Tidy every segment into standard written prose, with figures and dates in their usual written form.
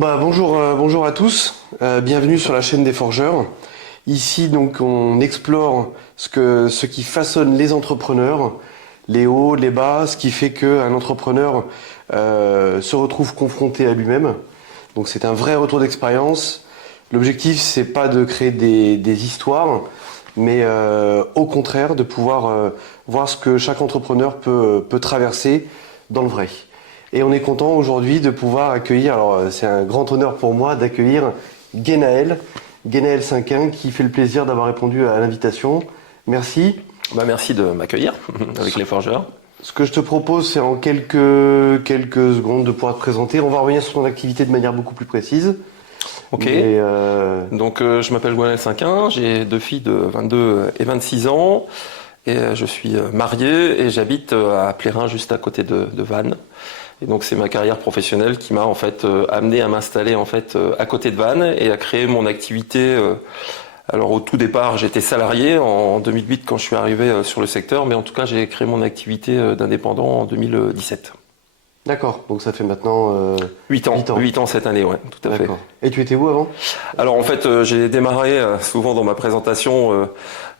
Bonjour à tous, bienvenue sur la chaîne des forgeurs. Ici donc on explore ce qui façonne les entrepreneurs, les hauts, les bas, ce qui fait qu'un entrepreneur se retrouve confronté à lui-même. Donc c'est un vrai retour d'expérience. L'objectif c'est pas de créer des histoires, mais au contraire de pouvoir voir ce que chaque entrepreneur peut traverser dans le vrai. Et on est content aujourd'hui de pouvoir accueillir, alors c'est un grand honneur pour moi d'accueillir Guénaël Cinquin qui fait le plaisir d'avoir répondu à l'invitation. Merci. Merci de m'accueillir avec les forgeurs. Ce que je te propose, c'est en quelques secondes de pouvoir te présenter. On va revenir sur ton activité de manière beaucoup plus précise. Ok. Donc je m'appelle Guénaël Cinquin, j'ai 2 filles de 22 et 26 ans. Et je suis marié et j'habite à Plérin, juste à côté de Vannes. Et donc c'est ma carrière professionnelle qui m'a en fait amené à m'installer en fait à côté de Vannes et à créer mon activité. Alors au tout départ, j'étais salarié en 2008 quand je suis arrivé sur le secteur, mais en tout cas j'ai créé mon activité d'indépendant en 2017. D'accord, donc ça fait maintenant 8 ans cette année, ouais, tout à fait. Et tu étais où avant? Alors en fait, j'ai démarré souvent dans ma présentation,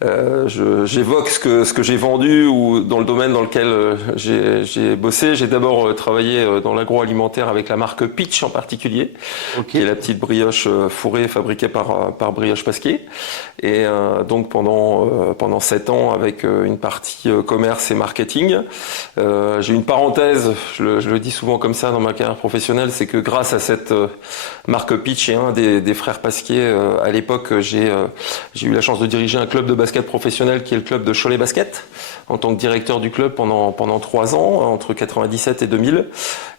j'évoque ce que j'ai vendu ou dans le domaine dans lequel j'ai bossé. J'ai d'abord travaillé dans l'agroalimentaire avec la marque Pitch en particulier, qui est la petite brioche fourrée fabriquée par Brioche Pasquier. Et donc pendant 7 ans avec une partie commerce et marketing. J'ai une parenthèse, je le dis souvent comme ça dans ma carrière professionnelle, c'est que grâce à cette marque Pitch et un des frères Pasquier, à l'époque, j'ai eu la chance de diriger un club de basket professionnel qui est le club de Cholet Basket, en tant que directeur du club pendant 3 ans, entre 97 et 2000.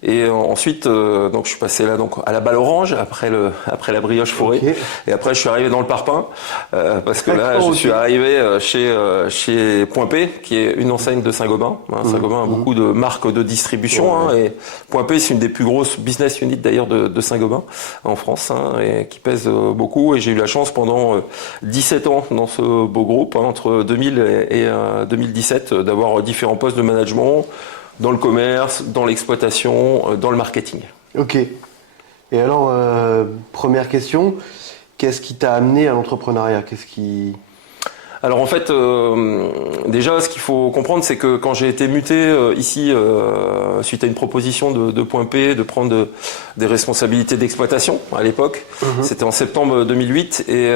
Et ensuite, donc je suis passé là donc à la balle orange après la brioche fourrée. Et après, je suis arrivé dans le parpaing parce que là, je suis arrivé chez Point P, qui est une enseigne de Saint-Gobain. Saint-Gobain a beaucoup de marques de distribution, et Point P, c'est une des plus grosses business units d'ailleurs de Saint-Gobain en France, et qui pèse beaucoup. Et j'ai eu la chance pendant 17 ans dans ce beau groupe, entre 2000 et 2017, d'avoir différents postes de management dans le commerce, dans l'exploitation, dans le marketing. Ok. Et alors, première question, qu'est-ce qui t'a amené à l'entrepreneuriat? Alors en fait, déjà, ce qu'il faut comprendre, c'est que quand j'ai été muté ici, suite à une proposition de Point P, de prendre des responsabilités d'exploitation à l'époque, c'était en septembre 2008, et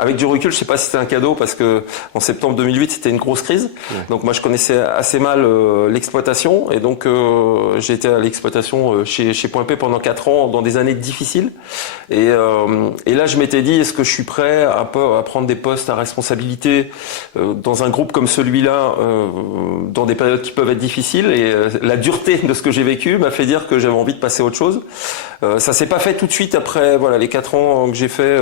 avec du recul, je sais pas si c'était un cadeau, parce que en septembre 2008, c'était une grosse crise. Donc moi, je connaissais assez mal l'exploitation, et donc j'ai été à l'exploitation chez Point P pendant 4 ans, dans des années difficiles. Et là, je m'étais dit, est-ce que je suis prêt à prendre des postes à responsabilité dans un groupe comme celui-là, dans des périodes qui peuvent être difficiles, et la dureté de ce que j'ai vécu m'a fait dire que j'avais envie de passer à autre chose. Ça s'est pas fait tout de suite après les 4 ans que j'ai fait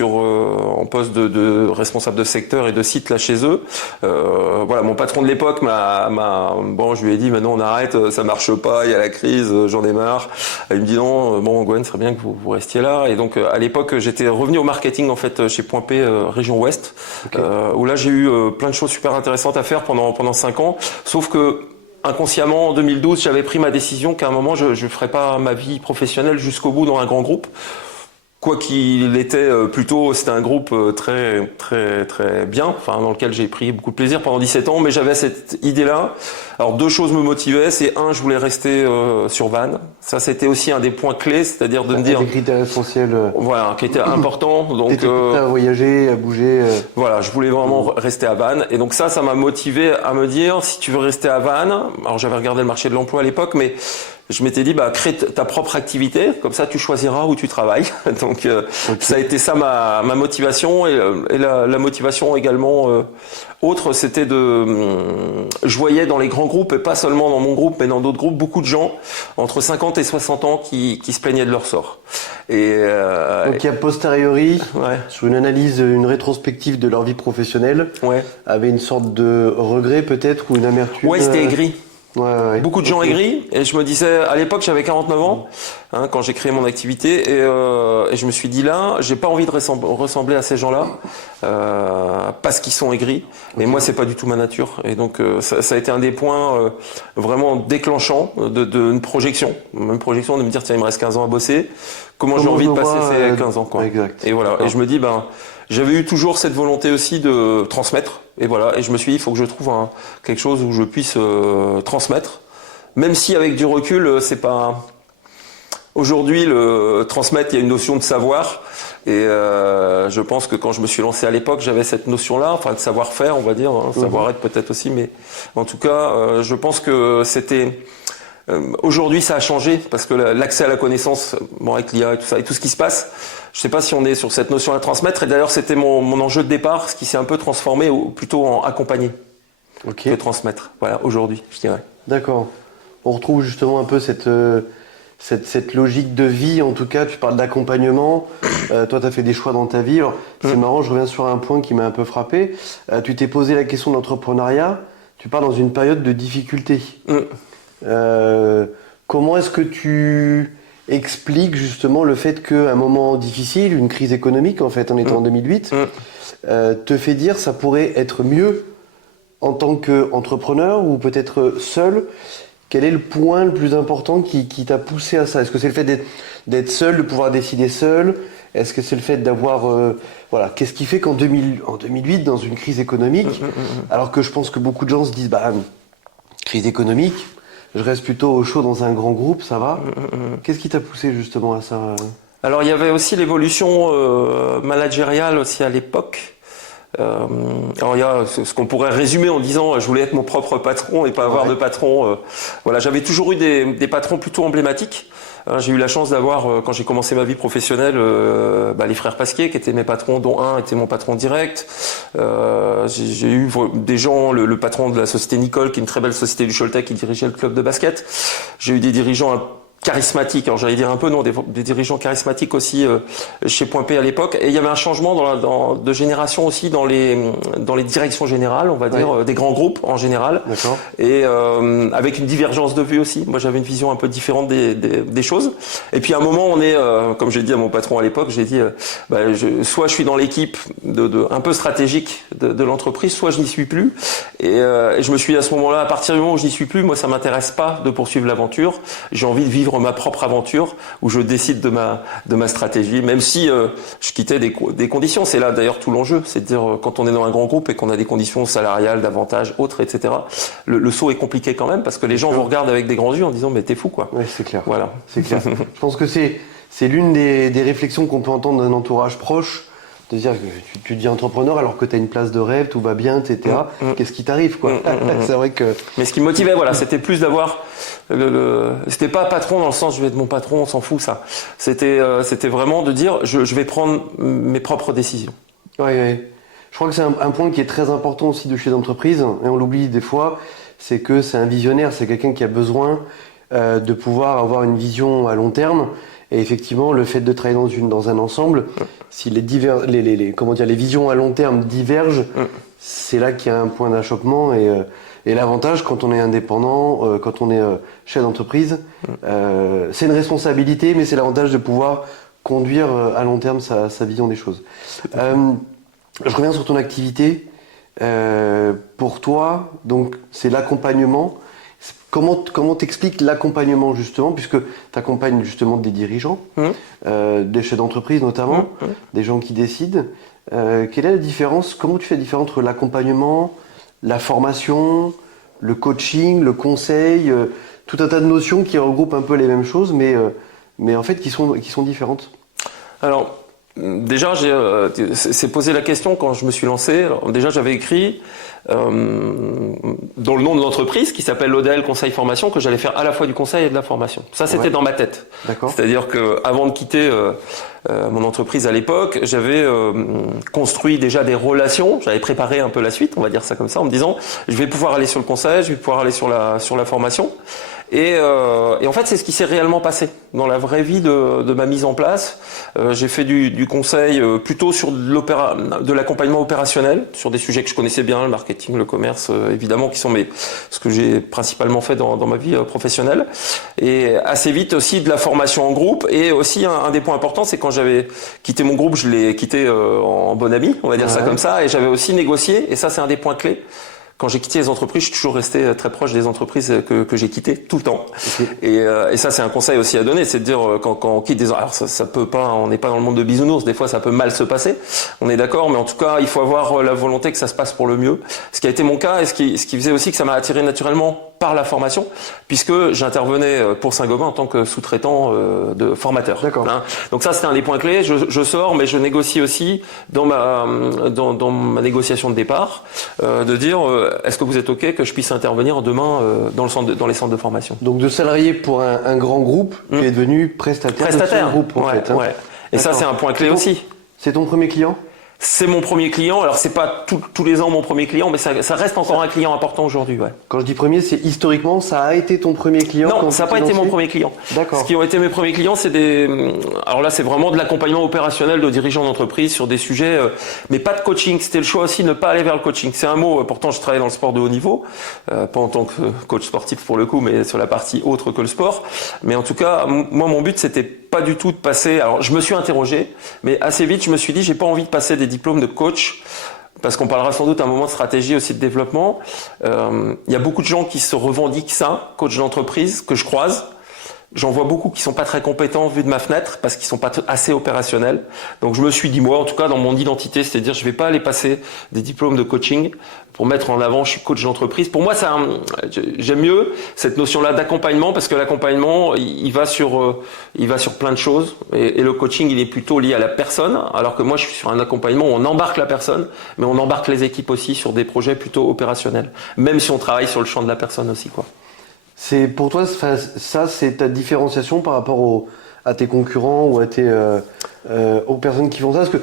en poste de responsable de secteur et de site là chez eux. Mon patron de l'époque je lui ai dit, maintenant on arrête, ça marche pas, il y a la crise, j'en ai marre. Il me dit non, Gwen, ce serait bien que vous restiez là. Et donc à l'époque, j'étais revenu au marketing en fait chez Point P région Ouest. Où là j'ai eu plein de choses super intéressantes à faire pendant 5 ans, sauf que inconsciemment en 2012 j'avais pris ma décision qu'à un moment je ne ferais pas ma vie professionnelle jusqu'au bout dans un grand groupe. Quoi qu'il était, plutôt, c'était un groupe très très très bien, dans lequel j'ai pris beaucoup de plaisir pendant 17 ans, mais j'avais cette idée-là. Alors 2 choses me motivaient, c'est je voulais rester sur Vannes. Ça, c'était aussi un des points clés, c'est-à-dire de me dire... Des critères essentiels. Voilà, qui étaient importants. Donc, t'étais prêt à voyager, à bouger. Voilà, je voulais vraiment rester à Vannes. Et donc ça m'a motivé à me dire, si tu veux rester à Vannes, alors j'avais regardé le marché de l'emploi à l'époque, mais je m'étais dit, crée ta propre activité, comme ça tu choisiras où tu travailles. Donc ça a été ça ma motivation, et la motivation également autre, c'était je voyais dans les grands groupes, et pas seulement dans mon groupe, mais dans d'autres groupes, beaucoup de gens entre 50 et 60 ans qui se plaignaient de leur sort. Et donc a posteriori, sur une analyse, une rétrospective de leur vie professionnelle, avait une sorte de regret peut-être, ou une amertume. Ouais, c'était aigri. Ouais. Beaucoup de gens aigris, et je me disais, à l'époque j'avais 49 ans, quand j'ai créé mon activité, et je me suis dit là, j'ai pas envie de ressembler à ces gens-là, parce qu'ils sont aigris, et moi c'est pas du tout ma nature, et donc ça a été un des points vraiment déclenchants d'une projection, une projection de me dire tiens il me reste 15 ans à bosser, comment j'ai envie de passer ces 15 ans quoi. Exact. Et voilà, et je me dis j'avais eu toujours cette volonté aussi de transmettre. Et voilà, et je me suis dit, il faut que je trouve quelque chose où je puisse transmettre. Même si avec du recul, c'est pas... Aujourd'hui, le transmettre, il y a une notion de savoir. Et je pense que quand je me suis lancé à l'époque, j'avais cette notion-là, enfin de savoir-faire, on va dire, savoir-être peut-être aussi. Mais en tout cas, je pense que c'était... Aujourd'hui, ça a changé parce que l'accès à la connaissance, avec l'IA et tout ça, et tout ce qui se passe, je sais pas si on est sur cette notion à transmettre. Et d'ailleurs, c'était mon enjeu de départ, ce qui s'est un peu transformé plutôt en accompagner que transmettre. Voilà, aujourd'hui, je dirais. D'accord. On retrouve justement un peu cette logique de vie. En tout cas, tu parles d'accompagnement. Toi, tu as fait des choix dans ta vie. Alors, c'est marrant, je reviens sur un point qui m'a un peu frappé. Tu t'es posé la question de l'entrepreneuriat. Tu pars dans une période de difficulté. Comment est-ce que tu expliques justement le fait qu'un moment difficile, une crise économique en fait, on était en 2008, te fait dire ça pourrait être mieux en tant qu'entrepreneur ou peut-être seul? Quel est le point le plus important qui t'a poussé à ça? Est-ce que c'est le fait d'être seul, de pouvoir décider seul? Est-ce que c'est le fait d'avoir... voilà, qu'est-ce qui fait qu'en 2008, dans une crise économique, alors que je pense que beaucoup de gens se disent, crise économique, je reste plutôt au chaud dans un grand groupe, ça va. Qu'est-ce qui t'a poussé justement à ça? Alors il y avait aussi l'évolution managériale aussi à l'époque. Alors il y a ce qu'on pourrait résumer en disant je voulais être mon propre patron et pas avoir de patron. Voilà, j'avais toujours eu des patrons plutôt emblématiques. J'ai eu la chance d'avoir, quand j'ai commencé ma vie professionnelle, les frères Pasquier, qui étaient mes patrons, dont un était mon patron direct. J'ai eu des gens, le patron de la société Nicole, qui est une très belle société du Choletec, qui dirigeait le club de basket. J'ai eu des dirigeants charismatiques, alors j'allais dire un peu non, des dirigeants charismatiques aussi chez Point P à l'époque, et il y avait un changement de génération aussi dans les directions générales, on va dire, des grands groupes en général. D'accord. Et avec une divergence de vue aussi. Moi j'avais une vision un peu différente des choses. Et puis à un moment on est, comme j'ai dit à mon patron à l'époque, j'ai dit soit je suis dans l'équipe un peu stratégique de l'entreprise, soit je n'y suis plus. Et je me suis dit à ce moment-là, à partir du moment où je n'y suis plus, moi ça m'intéresse pas de poursuivre l'aventure. J'ai envie de vivre ma propre aventure où je décide de ma stratégie, même si je quittais des conditions. C'est là d'ailleurs tout l'enjeu, c'est de dire quand on est dans un grand groupe et qu'on a des conditions salariales, d'avantages, autres, etc. Le saut est compliqué quand même parce que les gens vous regardent avec des grands yeux en disant mais t'es fou quoi. Oui, c'est clair. Voilà. C'est clair. Je pense que c'est l'une des réflexions qu'on peut entendre d'un entourage proche. De dire que tu dis entrepreneur alors que tu as une place de rêve, tout va bien, etc. Qu'est-ce qui t'arrive quoi? C'est vrai que... Mais ce qui me motivait, voilà, c'était plus d'avoir c'était pas patron dans le sens je vais être mon patron, on s'en fout ça. C'était vraiment de dire je vais prendre mes propres décisions. Oui. Je crois que c'est un point qui est très important aussi de chez d'entreprise, et on l'oublie des fois, c'est que c'est un visionnaire, c'est quelqu'un qui a besoin de pouvoir avoir une vision à long terme. Et effectivement, le fait de travailler dans un ensemble, si les visions à long terme divergent, c'est là qu'il y a un point d'achoppement. Et l'avantage, quand on est indépendant, quand on est chef d'entreprise, c'est une responsabilité, mais c'est l'avantage de pouvoir conduire à long terme sa vision des choses. Je reviens sur ton activité. Pour toi, donc c'est l'accompagnement. Comment t'expliques l'accompagnement justement, puisque tu accompagnes justement des dirigeants, des chefs d'entreprise notamment, des gens qui décident. Quelle est la différence? Comment tu fais la différence entre l'accompagnement, la formation, le coaching, le conseil, tout un tas de notions qui regroupent un peu les mêmes choses, mais en fait qui sont différentes? Alors déjà, c'est posé la question quand je me suis lancé. Alors, déjà, j'avais écrit dans le nom de l'entreprise qui s'appelle l'ODL Conseil Formation que j'allais faire à la fois du conseil et de la formation. Ça, c'était dans ma tête. D'accord. C'est-à-dire que avant de quitter mon entreprise à l'époque, j'avais construit déjà des relations. J'avais préparé un peu la suite, on va dire ça comme ça, en me disant je vais pouvoir aller sur le conseil, je vais pouvoir aller sur la formation. Et en fait, c'est ce qui s'est réellement passé dans la vraie vie de ma mise en place. J'ai fait du conseil plutôt sur de l'accompagnement opérationnel, sur des sujets que je connaissais bien, le marketing, le commerce, évidemment, qui sont ce que j'ai principalement fait dans ma vie professionnelle. Et assez vite aussi de la formation en groupe. Et aussi un des points importants, c'est quand j'avais quitté mon groupe, je l'ai quitté en bon ami, on va dire ça comme ça. Et j'avais aussi négocié. Et ça, c'est un des points clés. Quand j'ai quitté les entreprises, je suis toujours resté très proche des entreprises que j'ai quittées tout le temps. Okay. Et ça, c'est un conseil aussi à donner, c'est de dire quand on quitte des... Alors ça peut pas, on n'est pas dans le monde de bisounours, des fois ça peut mal se passer, on est d'accord, mais en tout cas, il faut avoir la volonté que ça se passe pour le mieux. Ce qui a été mon cas et ce qui faisait aussi que ça m'a attiré naturellement par la formation, puisque j'intervenais pour Saint-Gobain en tant que sous-traitant de formateur. D'accord. Hein. Donc ça, c'était un des points clés. Je sors, mais je négocie aussi dans ma négociation de départ, de dire est-ce que vous êtes OK que je puisse intervenir demain dans les centres de formation. Donc de salarié pour un grand groupe, tu es devenu prestataire de ce groupe en fait. Hein. Ouais. Et ça, c'est un point clé aussi. C'est ton premier client ? C'est mon premier client. Alors, c'est pas tous les ans mon premier client, mais ça reste encore un client important aujourd'hui. Ouais. Quand je dis premier, c'est historiquement, ça a été ton premier client ? Non, ça n'a pas été mon premier client. D'accord. Ce qui ont été mes premiers clients, alors là, c'est vraiment de l'accompagnement opérationnel de dirigeants d'entreprise sur des sujets, mais pas de coaching. C'était le choix aussi de ne pas aller vers le coaching. C'est un mot, pourtant je travaille dans le sport de haut niveau, pas en tant que coach sportif pour le coup, mais sur la partie autre que le sport. Mais en tout cas, moi, mon but, c'était pas du tout de passer. Alors, je me suis interrogé, mais assez vite, je me suis dit, j'ai pas envie de passer des diplômes de coach, parce qu'on parlera sans doute à un moment de stratégie aussi de développement. Il y a beaucoup de gens qui se revendiquent ça, coach d'entreprise, que je croise. J'en vois beaucoup qui sont pas très compétents vu de ma fenêtre parce qu'ils sont pas assez opérationnels. Donc je me suis dit, moi, en tout cas, dans mon identité, c'est-à-dire je vais pas aller passer des diplômes de coaching pour mettre en avant, je suis coach d'entreprise. Pour moi, j'aime mieux cette notion-là d'accompagnement parce que l'accompagnement, il va sur plein de choses et le coaching, il est plutôt lié à la personne, alors que moi, je suis sur un accompagnement où on embarque la personne, mais on embarque les équipes aussi sur des projets plutôt opérationnels, même si on travaille sur le champ de la personne aussi, quoi. C'est pour toi, ça, c'est ta différenciation par rapport à tes concurrents ou aux personnes qui font ça, parce que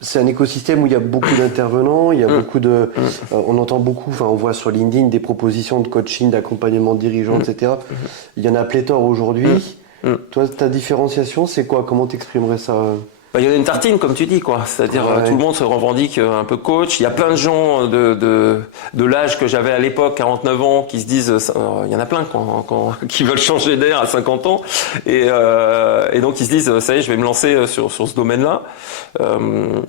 c'est un écosystème où il y a beaucoup d'intervenants, il y a beaucoup de, on entend beaucoup, on voit sur LinkedIn des propositions de coaching, d'accompagnement de dirigeants, etc. Il y en a pléthore aujourd'hui. Toi, ta différenciation, c'est quoi ? Comment t'exprimerais ça ? Il y en a une tartine, comme tu dis, quoi. C'est-à-dire, tout le monde se revendique un peu coach. Il y a plein de gens de l'âge que j'avais à l'époque, 49 ans, qui se disent, il y en a plein qui veulent changer d'air à 50 ans. Et donc, ils se disent, ça y est, je vais me lancer sur ce domaine-là.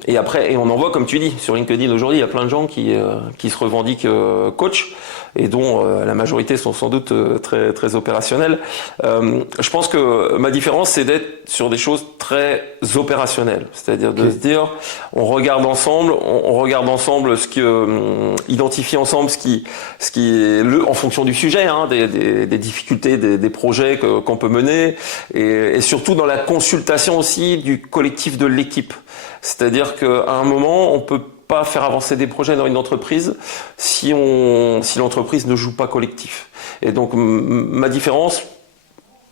Et après, on en voit, comme tu dis, sur LinkedIn aujourd'hui, il y a plein de gens qui se revendiquent coach et dont la majorité sont sans doute très, très opérationnels. Je pense que ma différence, c'est d'être sur des choses très opérationnelles. C'est-à-dire de se dire, on regarde ensemble identifier ensemble ce qui est en fonction du sujet, des difficultés, des projets qu'on peut mener, et surtout dans la consultation aussi du collectif de l'équipe. C'est-à-dire qu'à un moment, on peut pas faire avancer des projets dans une entreprise si l'entreprise ne joue pas collectif. Et donc ma différence,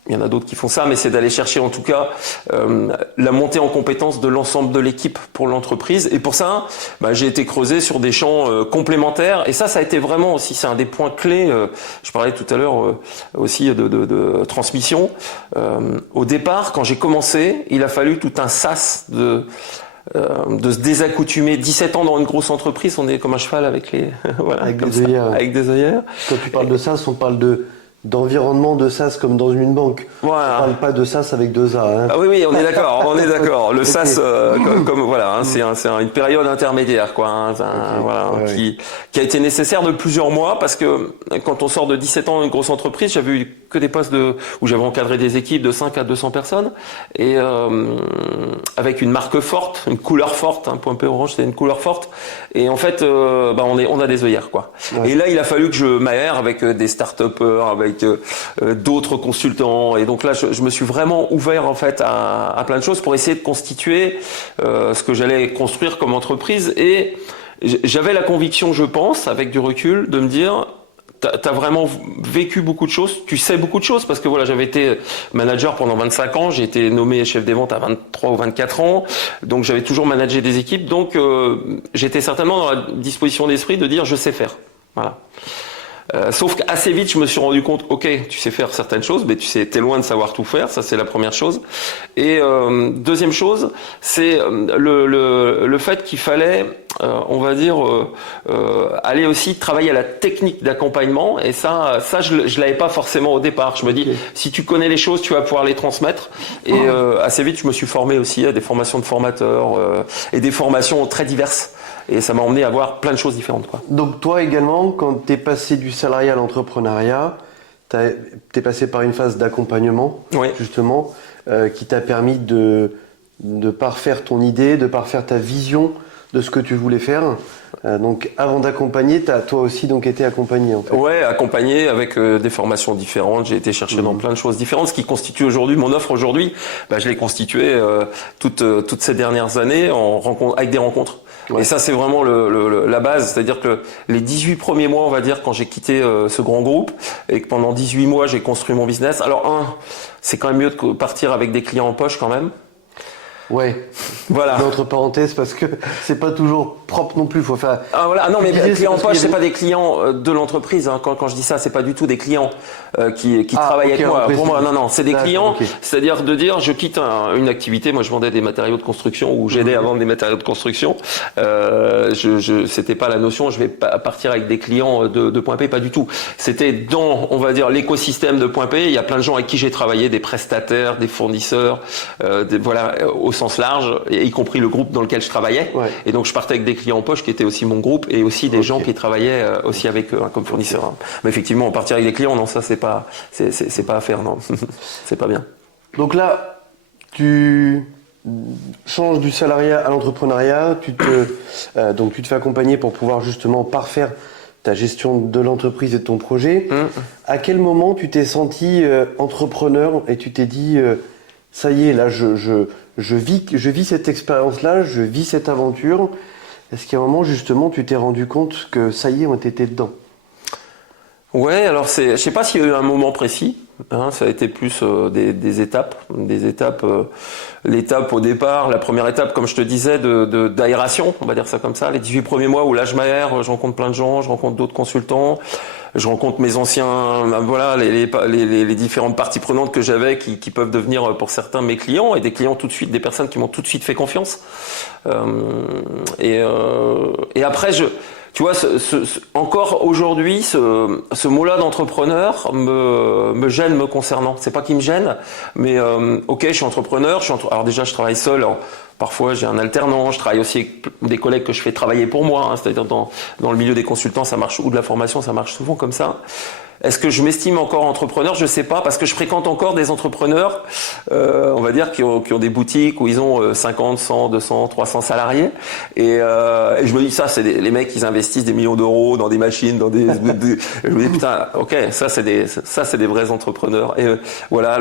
il y en a d'autres qui font ça, mais c'est d'aller chercher en tout cas la montée en compétence de l'ensemble de l'équipe pour l'entreprise. Et pour ça, j'ai été creusé sur des champs complémentaires. Et ça a été vraiment aussi, c'est un des points clés. Je parlais tout à l'heure aussi de transmission. Au départ, quand j'ai commencé, il a fallu tout un sas de se désaccoutumer. 17 ans dans une grosse entreprise, on est comme un cheval avec des œillères. Quand tu parles de sas, on parle d'environnement de SaaS comme dans une banque. Voilà. On parle pas de SaaS avec 2 A. Hein. Ah oui, on est d'accord, Le SaaS, comme voilà, c'est une période intermédiaire, quoi. Qui a été nécessaire de plusieurs mois parce que quand on sort de 17 ans dans une grosse entreprise, j'avais eu que des postes où j'avais encadré des équipes de 5 à 200 personnes et avec une marque forte, une couleur forte, Point P Orange, c'est une couleur forte. Et en fait, on a des œillères, quoi. Ouais. Et là, il a fallu que je m'aère avec des start-upers, avec d'autres consultants. Et donc là, je me suis vraiment ouvert en fait à plein de choses pour essayer de constituer ce que j'allais construire comme entreprise. Et j'avais la conviction, je pense, avec du recul, de me dire, t'as vraiment vécu beaucoup de choses, tu sais beaucoup de choses, parce que voilà, j'avais été manager pendant 25 ans, j'ai été nommé chef des ventes à 23 ou 24 ans, donc j'avais toujours managé des équipes, donc j'étais certainement dans la disposition d'esprit de dire je sais faire. Voilà. Sauf qu'assez vite, je me suis rendu compte, ok, tu sais faire certaines choses, mais t'es loin de savoir tout faire. Ça, c'est la première chose. Et deuxième chose, c'est le fait qu'il fallait, on va dire, aller aussi travailler à la technique d'accompagnement. Et ça, je l'avais pas forcément au départ. Je me dis, si tu connais les choses, tu vas pouvoir les transmettre. Et assez vite, je me suis formé aussi à des formations de formateurs et des formations très diverses. Et ça m'a emmené à voir plein de choses différentes, quoi. Donc toi également, quand tu es passé du salariat à l'entrepreneuriat, t'es passé par une phase d'accompagnement, Oui. justement, qui t'a permis de parfaire ton idée, de parfaire ta vision de ce que tu voulais faire. Donc avant d'accompagner, t'as toi aussi donc été accompagné, en fait. Ouais, accompagné avec des formations différentes. J'ai été chercher dans plein de choses différentes. Ce qui constitue aujourd'hui mon offre aujourd'hui, je l'ai constituée toutes ces dernières années avec des rencontres. Ouais. Et ça, c'est vraiment la base. C'est-à-dire que les 18 premiers mois, on va dire, quand j'ai quitté ce grand groupe et que pendant 18 mois, j'ai construit mon business. Alors, c'est quand même mieux de partir avec des clients en poche quand même. Ouais. Voilà. Entre parenthèses, parce que c'est pas toujours propre non plus. Faut faire. Ah voilà. Ah non, mais les clients en poche, c'est pas des clients de l'entreprise. Hein. Quand je dis ça, c'est pas du tout des clients qui travaillent avec moi. Pour moi, non, c'est des clients. Okay. C'est-à-dire de dire, je quitte une activité. Moi, je vendais des matériaux de construction ou j'aidais à vendre des matériaux de construction. C'était pas la notion. Je vais partir avec des clients de Point P, pas du tout. C'était dans, on va dire, l'écosystème de Point P. Il y a plein de gens avec qui j'ai travaillé, des prestataires, des fournisseurs, voilà, au sens large, y compris le groupe dans lequel je travaillais. Ouais. Et donc je partais avec des clients en poche qui étaient aussi mon groupe et aussi des gens qui travaillaient aussi avec eux comme fournisseurs. Hein. Mais effectivement, partir avec des clients, non, ça c'est pas à faire, non. C'est pas bien. Donc là, tu changes du salariat à l'entrepreneuriat, donc tu te fais accompagner pour pouvoir justement parfaire ta gestion de l'entreprise et de ton projet. À quel moment tu t'es senti entrepreneur et tu t'es dit ça y est, là je vis cette expérience-là, je vis cette aventure. Est-ce qu'à un moment, justement, tu t'es rendu compte que ça y est, on était dedans? Ouais, alors je sais pas s'il y a eu un moment précis. Hein, ça a été plus des étapes. L'étape au départ, la première étape, comme je te disais, d'aération, on va dire ça comme ça. Les 18 premiers mois où là, je m'aère, je rencontre plein de gens, je rencontre d'autres consultants. Je rencontre mes anciens, voilà, les différentes parties prenantes que j'avais qui peuvent devenir pour certains mes clients et des clients tout de suite, des personnes qui m'ont tout de suite fait confiance. Et après, tu vois, encore aujourd'hui, ce mot-là d'entrepreneur me gêne me concernant. C'est pas qu'il me gêne, mais ok, je suis entrepreneur. Alors déjà, je travaille seul. Alors, parfois, j'ai un alternant. Je travaille aussi avec des collègues que je fais travailler pour moi. Hein, c'est-à-dire dans le milieu des consultants, ça marche, ou de la formation, ça marche souvent comme ça. Est-ce que je m'estime encore entrepreneur? Je sais pas, parce que je fréquente encore des entrepreneurs, on va dire, qui ont des boutiques où ils ont 50, 100, 200, 300 salariés. Et je me dis, ça, c'est les mecs, ils investissent des millions d'euros dans des machines, dans des je me dis, putain, ok, ça, c'est des vrais entrepreneurs. Et voilà,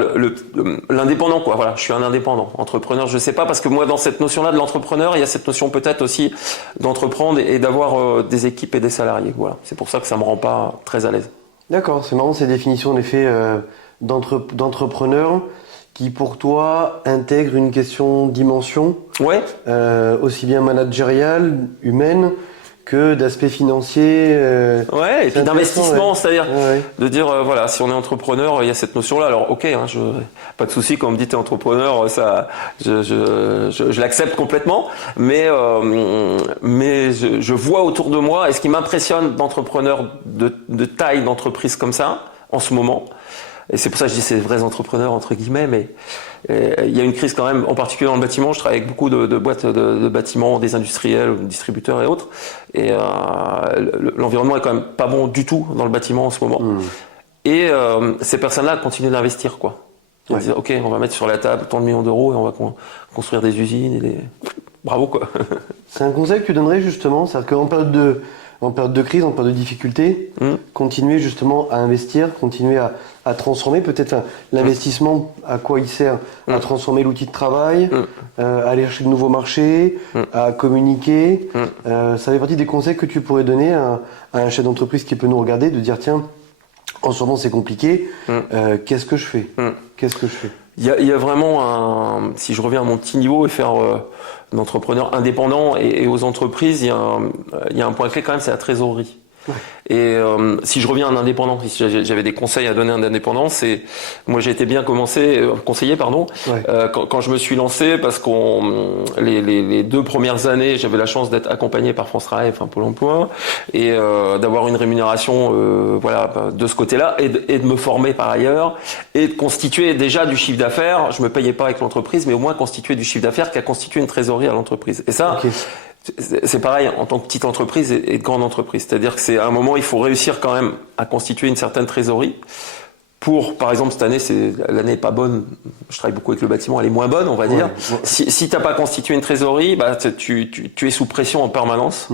l'indépendant, quoi. Voilà, je suis un indépendant. Entrepreneur, je sais pas, parce que moi, dans cette notion-là de l'entrepreneur, il y a cette notion peut-être aussi d'entreprendre et d'avoir des équipes et des salariés. Voilà. C'est pour ça que ça me rend pas très à l'aise. D'accord, c'est marrant ces définitions en effet d'entrepreneur qui pour toi intègre une question de dimension, ouais. Aussi bien managériale, humaine que d'aspect financier. Ouais, et puis d'investissement, ouais. C'est-à-dire de dire voilà, si on est entrepreneur, il y a cette notion-là. Alors ok, hein, pas de souci quand on me dit t'es entrepreneur, ça, je l'accepte complètement. Mais je vois autour de moi, et ce qui m'impressionne d'entrepreneurs de taille d'entreprise comme ça en ce moment. Et c'est pour ça que je dis c'est des vrais entrepreneurs entre guillemets, mais il y a une crise quand même, en particulier dans le bâtiment. Je travaille avec beaucoup de boîtes de bâtiments, des industriels, distributeurs et autres. Et l'environnement est quand même pas bon du tout dans le bâtiment en ce moment. Et ces personnes-là continuent d'investir, quoi. Ouais. Dire, ok, on va mettre sur la table tant de millions d'euros et on va construire des usines et bravo, quoi. C'est un conseil que tu donnerais justement, c'est-à-dire qu'en période de crise, en période de difficulté, continuer justement à investir, continuer à transformer peut-être l'investissement, à quoi il sert? À transformer l'outil de travail, à aller chercher de nouveaux marchés, à communiquer. Ça fait partie des conseils que tu pourrais donner à un chef d'entreprise qui peut nous regarder, de dire tiens, en ce moment c'est compliqué, qu'est-ce que je fais? Qu'est-ce que je fais? Il y a vraiment si je reviens à mon petit niveau et faire d'entrepreneur indépendant et aux entreprises, il y a un point clé quand même, c'est la trésorerie. Ouais. Et si je reviens à un indépendant, si j'avais des conseils à donner à un indépendant, c'est moi j'ai été bien conseillé Ouais. quand je me suis lancé parce les 2 premières années j'avais la chance d'être accompagné par France Travail, enfin Pôle Emploi, et d'avoir une rémunération de ce côté-là et de me former par ailleurs et de constituer déjà du chiffre d'affaires. Je me payais pas avec l'entreprise, mais au moins constituer du chiffre d'affaires qui a constitué une trésorerie à l'entreprise. Et ça. Okay. C'est pareil en tant que petite entreprise et de grande entreprise. C'est-à-dire que c'est à un moment, il faut réussir quand même à constituer une certaine trésorerie. Pour, par exemple, cette année, l'année n'est pas bonne. Je travaille beaucoup avec le bâtiment, elle est moins bonne, on va dire. Ouais. Si t'as pas constitué une trésorerie, bah, tu es sous pression en permanence.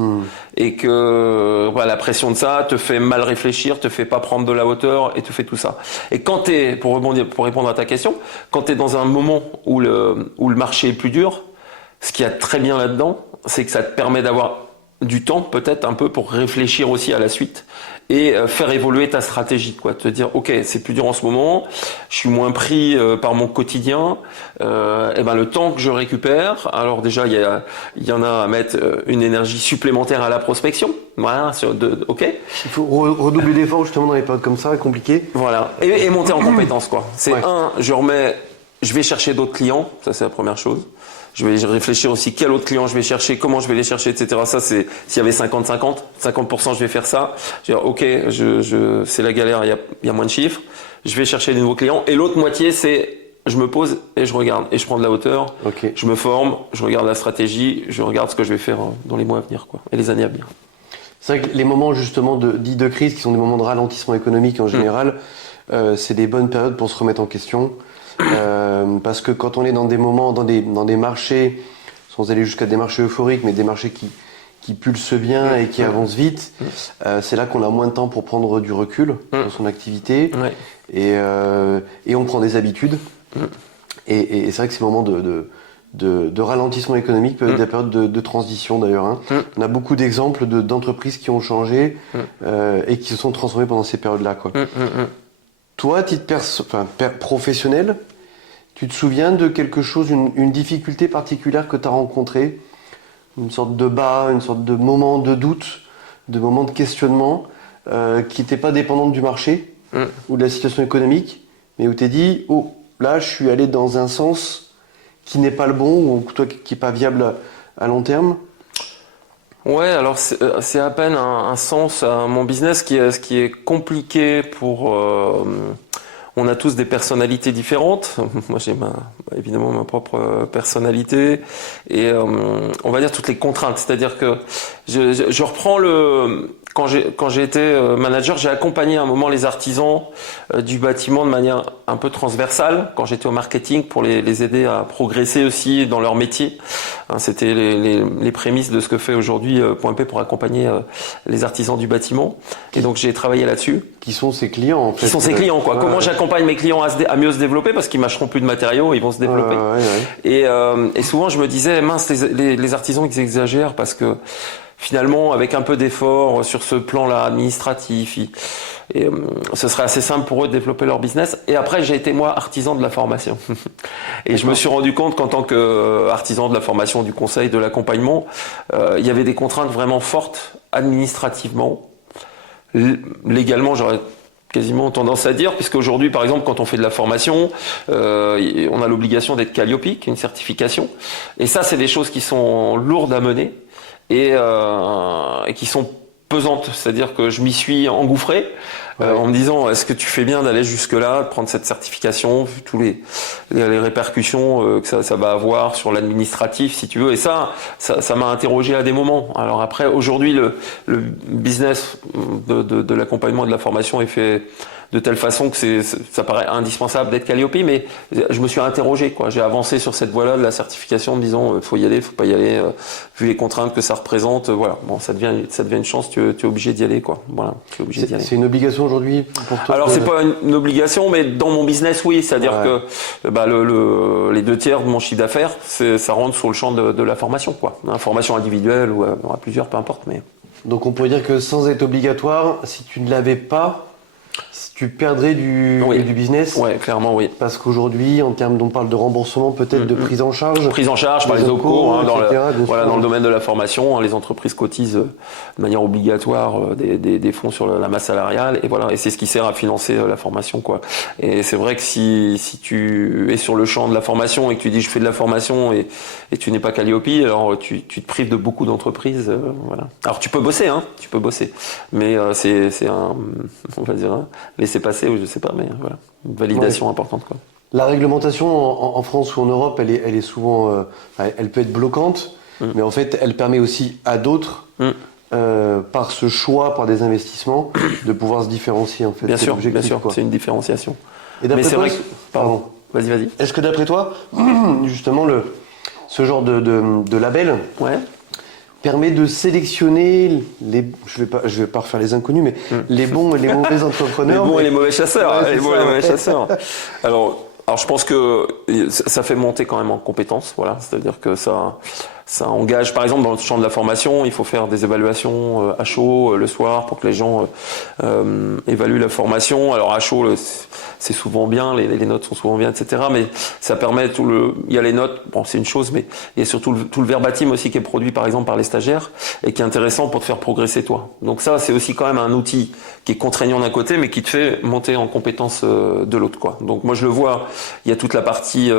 Et que, la pression de ça te fait mal réfléchir, te fait pas prendre de la hauteur et te fait tout ça. Et quand pour répondre à ta question, quand t'es dans un moment où le marché est plus dur, ce qu'il y a très bien là-dedans, c'est que ça te permet d'avoir du temps peut-être un peu pour réfléchir aussi à la suite et faire évoluer ta stratégie, quoi. Te dire ok, c'est plus dur en ce moment, je suis moins pris par mon quotidien, et ben le temps que je récupère, alors déjà il y en a à mettre une énergie supplémentaire à la prospection, voilà, ok. Il faut redoubler d'efforts justement dans les périodes comme ça, compliquées. Voilà, et monter en compétence, quoi. C'est je vais chercher d'autres clients, ça c'est la première chose. Je vais réfléchir aussi quel autre client je vais chercher, comment je vais les chercher, etc. Ça, c'est s'il y avait 50-50, 50% je vais faire ça. Je vais dire, ok, c'est la galère, il y a moins de chiffres. Je vais chercher des nouveaux clients. Et l'autre moitié, c'est je me pose et je regarde et je prends de la hauteur. Okay. Je me forme, je regarde la stratégie, je regarde ce que je vais faire dans les mois à venir, quoi, et les années à venir. C'est vrai que les moments justement dits de crise, qui sont des moments de ralentissement économique en général, c'est des bonnes périodes pour se remettre en question. Parce que quand on est dans des moments, dans des marchés, sans aller jusqu'à des marchés euphoriques, mais des marchés qui pulsent bien et qui avancent vite, c'est là qu'on a moins de temps pour prendre du recul dans son activité, et on prend des habitudes. Et c'est vrai que ces moments de ralentissement économique peuvent être des périodes de transition d'ailleurs. Hein. On a beaucoup d'exemples d'entreprises qui ont changé et qui se sont transformées pendant ces périodes-là, quoi. Toi, à titre professionnel, tu te souviens de quelque chose, une difficulté particulière que tu as rencontrée, une sorte de bas, une sorte de moment de doute, de moment de questionnement, qui n'était pas dépendante du marché ou de la situation économique, mais où tu t'es dit, oh, là, je suis allé dans un sens qui n'est pas le bon, ou toi, qui n'est pas viable à long terme? Ouais, alors c'est à peine un sens à mon business ce qui est compliqué pour. On a tous des personnalités différentes. Moi, j'ai évidemment ma propre personnalité et on va dire toutes les contraintes. C'est-à-dire que je reprends quand j'ai été manager, j'ai accompagné à un moment les artisans du bâtiment de manière un peu transversale. Quand j'étais au marketing, pour les aider à progresser aussi dans leur métier. Hein, c'était les prémices de ce que fait aujourd'hui Point P pour accompagner les artisans du bâtiment. Et donc j'ai travaillé là-dessus. Qui sont ses clients en fait. Qui sont ses clients, quoi. Ouais. Comment j'accompagne mes clients à mieux se développer, parce qu'ils mâcheront plus de matériaux, ils vont se développer. Et souvent je me disais, mince, les artisans ils exagèrent, parce que finalement, avec un peu d'effort sur ce plan-là administratif, ce serait assez simple pour eux de développer leur business. Et après, j'ai été moi artisan de la formation. Et je me suis rendu compte qu'en tant qu'artisan de la formation, du conseil, de l'accompagnement, il y avait des contraintes vraiment fortes administrativement. Légalement, j'aurais quasiment tendance à dire, puisque aujourd'hui, par exemple, quand on fait de la formation, on a l'obligation d'être Calliope, qui est une certification. Et ça, c'est des choses qui sont lourdes à mener. Et qui sont pesantes, c'est-à-dire que je m'y suis engouffré en me disant, est-ce que tu fais bien d'aller jusque-là, de prendre cette certification, vu tous les répercussions que ça va avoir sur l'administratif, si tu veux. Et ça m'a interrogé à des moments. Alors après, aujourd'hui, le business de l'accompagnement et de la formation est fait de telle façon que ça paraît indispensable d'être Calliope, mais je me suis interrogé, quoi. J'ai avancé sur cette voie-là de la certification en me disant faut y aller, faut pas y aller, vu les contraintes que ça représente, voilà. Bon, ça devient une chance, tu es obligé d'y aller, quoi. Voilà, tu es obligé d'y aller. C'est une obligation aujourd'hui pour toi? Alors c'est pas une obligation, mais dans mon business, oui, c'est-à-dire que les 2/3 de mon chiffre d'affaires, ça rentre sur le champ de la formation, quoi. Hein, formation individuelle ou à plusieurs, peu importe, mais. Donc on pourrait dire que sans être obligatoire, si tu ne l'avais pas, tu perdrais du business. Ouais, clairement, oui. Parce qu'aujourd'hui, en termes dont on parle de remboursement, peut-être de prise en charge. Prise en charge par les OPCO, dans le domaine de la formation, les entreprises cotisent de manière obligatoire des fonds sur la masse salariale, et voilà, et c'est ce qui sert à financer la formation, quoi. Et c'est vrai que si tu es sur le champ de la formation et que tu dis je fais de la formation et tu n'es pas Calliope, alors tu te prives de beaucoup d'entreprises, voilà. Alors tu peux bosser, mais c'est un, on va dire, laisser passer, ou je sais pas, mais voilà, une validation importante, quoi. La réglementation en France ou en Europe, elle est souvent, elle peut être bloquante, mais en fait, elle permet aussi à d'autres, par ce choix, par des investissements, de pouvoir se différencier, en fait. Bien sûr, c'est une différenciation. Et d'après toi, pardon. Vas-y. Est-ce que d'après toi, justement, ce genre de label permet de sélectionner je vais pas refaire les inconnus, mais les bons et les mauvais entrepreneurs. Les bons et les mauvais chasseurs. Les bons et les mauvais chasseurs. Alors, je pense que ça fait monter quand même en compétences, voilà. C'est-à-dire que ça engage, par exemple, dans le champ de la formation, il faut faire des évaluations à chaud le soir pour que les gens évaluent la formation. Alors à chaud, c'est souvent bien, les notes sont souvent bien, etc. Mais ça permet il y a les notes, bon, c'est une chose, mais il y a surtout tout le verbatim aussi qui est produit, par exemple, par les stagiaires et qui est intéressant pour te faire progresser toi. Donc ça, c'est aussi quand même un outil qui est contraignant d'un côté, mais qui te fait monter en compétence de l'autre, quoi. Donc moi, je le vois, il y a toute la partie,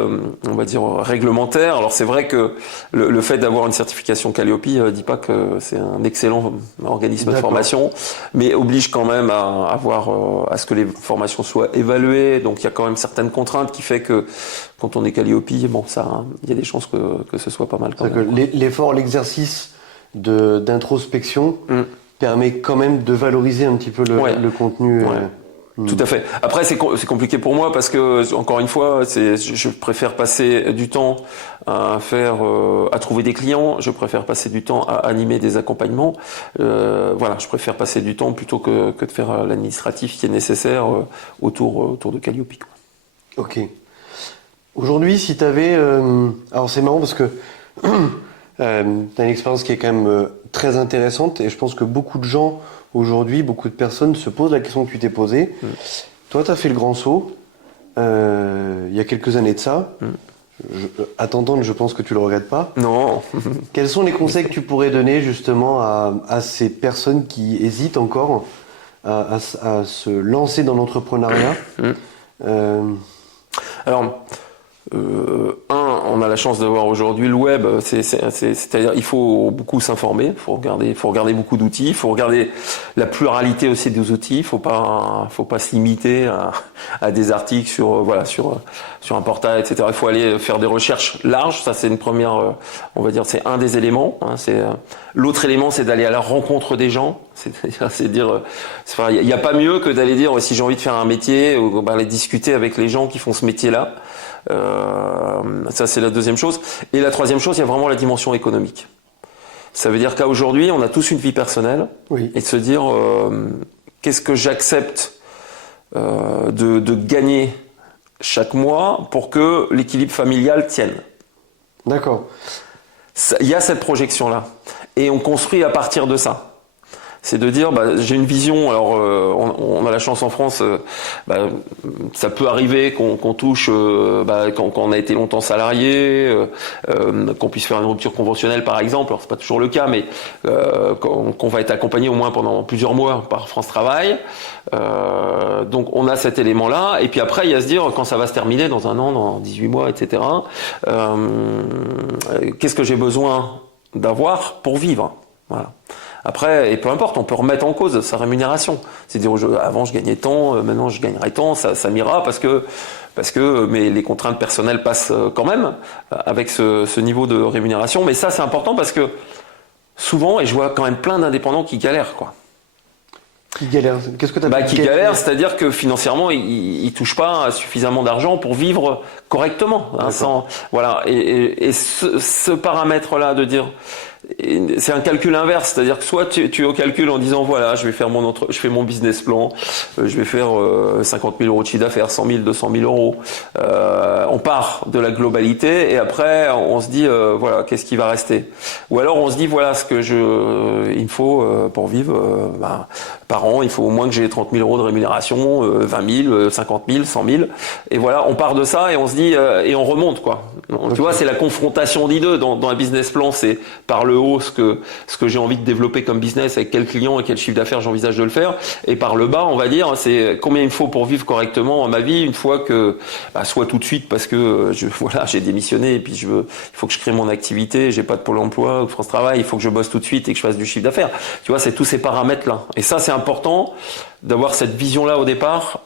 on va dire, réglementaire. Alors c'est vrai que le fait d'avoir une certification Calliope dit pas que c'est un excellent organisme de formation, mais oblige quand même à ce que les formations soient évaluées. Donc il y a quand même certaines contraintes qui fait que quand on est Calliope, bon, il y a des chances que ce soit pas mal quand même. L'effort, l'exercice d'introspection permet quand même de valoriser un petit peu le contenu. Tout à fait. Après, c'est compliqué pour moi parce que, encore une fois, je préfère passer du temps à trouver des clients. Je préfère passer du temps à animer des accompagnements. Voilà, je préfère passer du temps plutôt que de faire l'administratif qui est nécessaire autour de Calliope, quoi. Ok. Aujourd'hui, si tu avais... alors c'est marrant parce que tu as une expérience qui est quand même très intéressante et je pense que beaucoup de gens aujourd'hui, beaucoup de personnes se posent la question que tu t'es posée. Toi, tu as fait le grand saut il y a quelques années de ça. À t'entendre, je pense que tu le regrettes pas. Non. Quels sont les conseils que tu pourrais donner justement à ces personnes qui hésitent encore à se lancer dans l'entrepreneuriat Alors, on a la chance d'avoir aujourd'hui le web. C'est-à-dire, il faut beaucoup s'informer, il faut regarder beaucoup d'outils, il faut regarder la pluralité aussi des outils. Il faut pas se limiter à des articles sur un portail, etc. Il faut aller faire des recherches larges. Ça, c'est une première, on va dire, c'est un des éléments. L'autre élément, c'est d'aller à la rencontre des gens. Il n'y a pas mieux que d'aller dire si j'ai envie de faire un métier, ou aller discuter avec les gens qui font ce métier-là. Ça, c'est la deuxième chose. Et la troisième chose, il y a vraiment la dimension économique. Ça veut dire qu'à aujourd'hui, on a tous une vie personnelle, et de se dire qu'est-ce que j'accepte de gagner chaque mois pour que l'équilibre familial tienne. D'accord. Il y a cette projection-là, et on construit à partir de ça. C'est de dire, j'ai une vision. Alors, on a la chance en France, ça peut arriver qu'on touche, quand on a été longtemps salarié, qu'on puisse faire une rupture conventionnelle, par exemple. Alors, c'est pas toujours le cas, mais qu'on va être accompagné au moins pendant plusieurs mois par France Travail. Donc, on a cet élément-là. Et puis après, il y a à se dire, quand ça va se terminer dans un an, dans 18 mois, etc., qu'est-ce que j'ai besoin d'avoir pour vivre? Voilà. Après, et peu importe, on peut remettre en cause sa rémunération. C'est dire, avant je gagnais tant, maintenant je gagnerai tant, ça m'ira parce que mais les contraintes personnelles passent quand même avec ce niveau de rémunération. Mais ça, c'est important parce que souvent, et je vois quand même plein d'indépendants qui galèrent, quoi. Qui galèrent? Qu'est-ce que tu as qui galèrent, c'est-à-dire que financièrement, ils touchent pas suffisamment d'argent pour vivre correctement. Voilà. Et ce paramètre-là de dire, c'est un calcul inverse, c'est-à-dire que soit tu es au calcul en disant voilà, je fais mon business plan, je vais faire 50 000 euros de chiffre d'affaires, 100 000, 200 000 euros. On part de la globalité et après on se dit voilà, qu'est-ce qui va rester. Ou alors on se dit voilà, il me faut pour vivre par an, il faut au moins que j'ai 30 000 euros de rémunération, 20 000, 50 000, 100 000. Et voilà, on part de ça et on se dit et on remonte quoi. Okay. Tu vois, c'est la confrontation des deux. Dans un business plan, c'est par le haut ce que j'ai envie de développer comme business, avec quel client et quel chiffre d'affaires j'envisage de le faire. Et par le bas, on va dire, c'est combien il me faut pour vivre correctement ma vie une fois que, soit tout de suite parce que j'ai démissionné et puis il faut que je crée mon activité, j'ai pas de Pôle emploi ou France Travail, il faut que je bosse tout de suite et que je fasse du chiffre d'affaires. Tu vois, c'est tous ces paramètres-là. Et ça, c'est important d'avoir cette vision-là au départ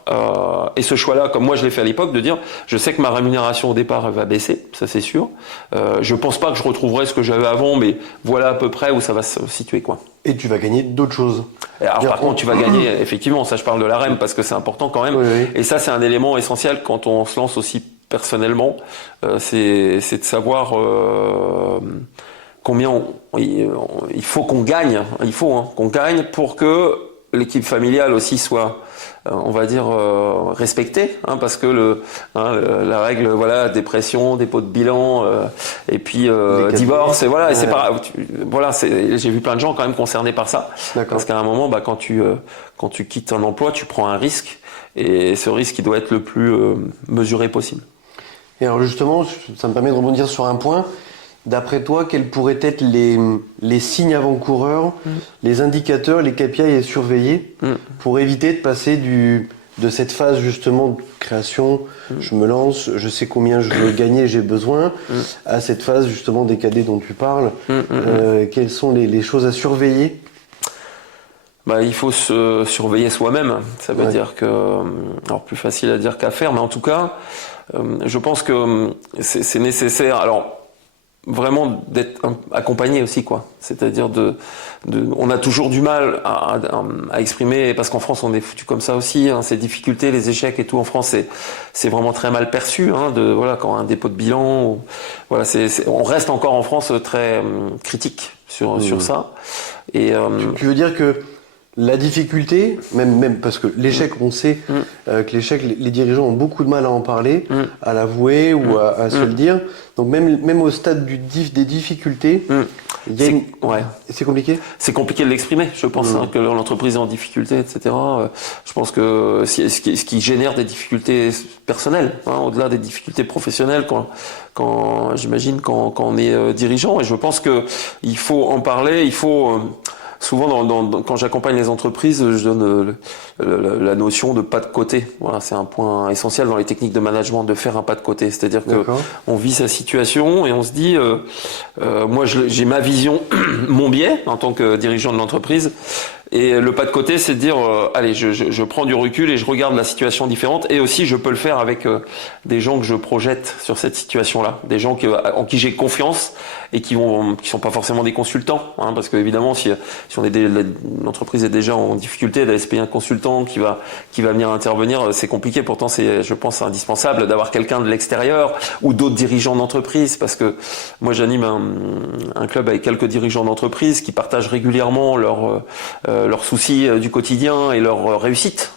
et ce choix-là, comme moi je l'ai fait à l'époque, de dire je sais que ma rémunération au départ elle va baisser, ça c'est sûr. Je pense pas que je retrouverai ce que j'avais avant, mais voilà à peu près où ça va se situer quoi. Et tu vas gagner d'autres choses. Alors par contre tu vas gagner, effectivement, ça je parle de la REM parce que c'est important quand même. Oui. Et ça c'est un élément essentiel quand on se lance aussi personnellement, c'est de savoir combien il faut qu'on gagne, qu'on gagne pour que l'équipe familiale aussi soit, on va dire, respectée, parce que la règle, voilà, dépression, dépôt de bilan, et puis divorce, et voilà, ouais. Et c'est pas, j'ai vu plein de gens quand même concernés par ça, parce qu'à un moment, quand tu quittes un emploi, tu prends un risque, et ce risque, il doit être le plus mesuré possible. Et alors justement, ça me permet de rebondir sur un point. D'après toi, quels pourraient être les signes avant-coureurs, les indicateurs, les KPI à surveiller pour éviter de passer de cette phase justement de création, je me lance, je sais combien je veux gagner, j'ai besoin, à cette phase justement des cadets dont tu parles. Quelles sont les choses à surveiller ? Il faut se surveiller soi-même. Ça veut dire que, alors plus facile à dire qu'à faire, mais en tout cas, je pense que c'est nécessaire. Alors, vraiment d'être accompagné aussi quoi, c'est-à-dire on a toujours du mal à exprimer parce qu'en France on est foutu comme ça aussi, ces difficultés, les échecs et tout en France c'est vraiment très mal perçu quand un dépôt de bilan on reste encore en France très critique sur ça et tu veux dire que la difficulté, même parce que l'échec, on sait que l'échec, les dirigeants ont beaucoup de mal à en parler, à l'avouer ou à se le dire. Donc même au stade des difficultés, c'est compliqué. C'est compliqué de l'exprimer. Je pense que l'entreprise est en difficulté, etc. Je pense que ce qui génère des difficultés personnelles, au-delà des difficultés professionnelles, quand j'imagine quand on est dirigeant. Et je pense que il faut en parler. Il faut souvent, quand j'accompagne les entreprises, je donne la notion de pas de côté. Voilà, c'est un point essentiel dans les techniques de management, de faire un pas de côté. C'est-à-dire que on vit sa situation et on se dit, moi j'ai ma vision, mon biais en tant que dirigeant de l'entreprise. Et le pas de côté, c'est de dire, allez, je prends du recul et je regarde la situation différente. Et aussi, je peux le faire avec des gens que je projette sur cette situation-là, des gens en qui j'ai confiance et qui sont pas forcément des consultants, parce que évidemment, si l'entreprise est déjà en difficulté, d'aller se payer un consultant qui va venir intervenir, c'est compliqué. Pourtant, je pense, indispensable d'avoir quelqu'un de l'extérieur ou d'autres dirigeants d'entreprise, parce que moi, j'anime un club avec quelques dirigeants d'entreprise qui partagent régulièrement leurs soucis du quotidien et leurs réussites.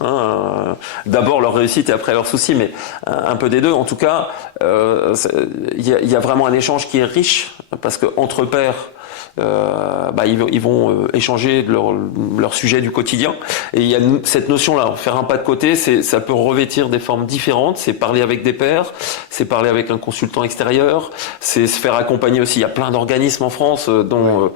D'abord leurs réussites et après leurs soucis, mais un peu des deux. En tout cas, il y a vraiment un échange qui est riche parce que entre pairs, ils vont échanger de leur sujet du quotidien. Et il y a cette notion-là, faire un pas de côté, ça peut revêtir des formes différentes. C'est parler avec des pairs, c'est parler avec un consultant extérieur, c'est se faire accompagner aussi. Il y a plein d'organismes en France dont,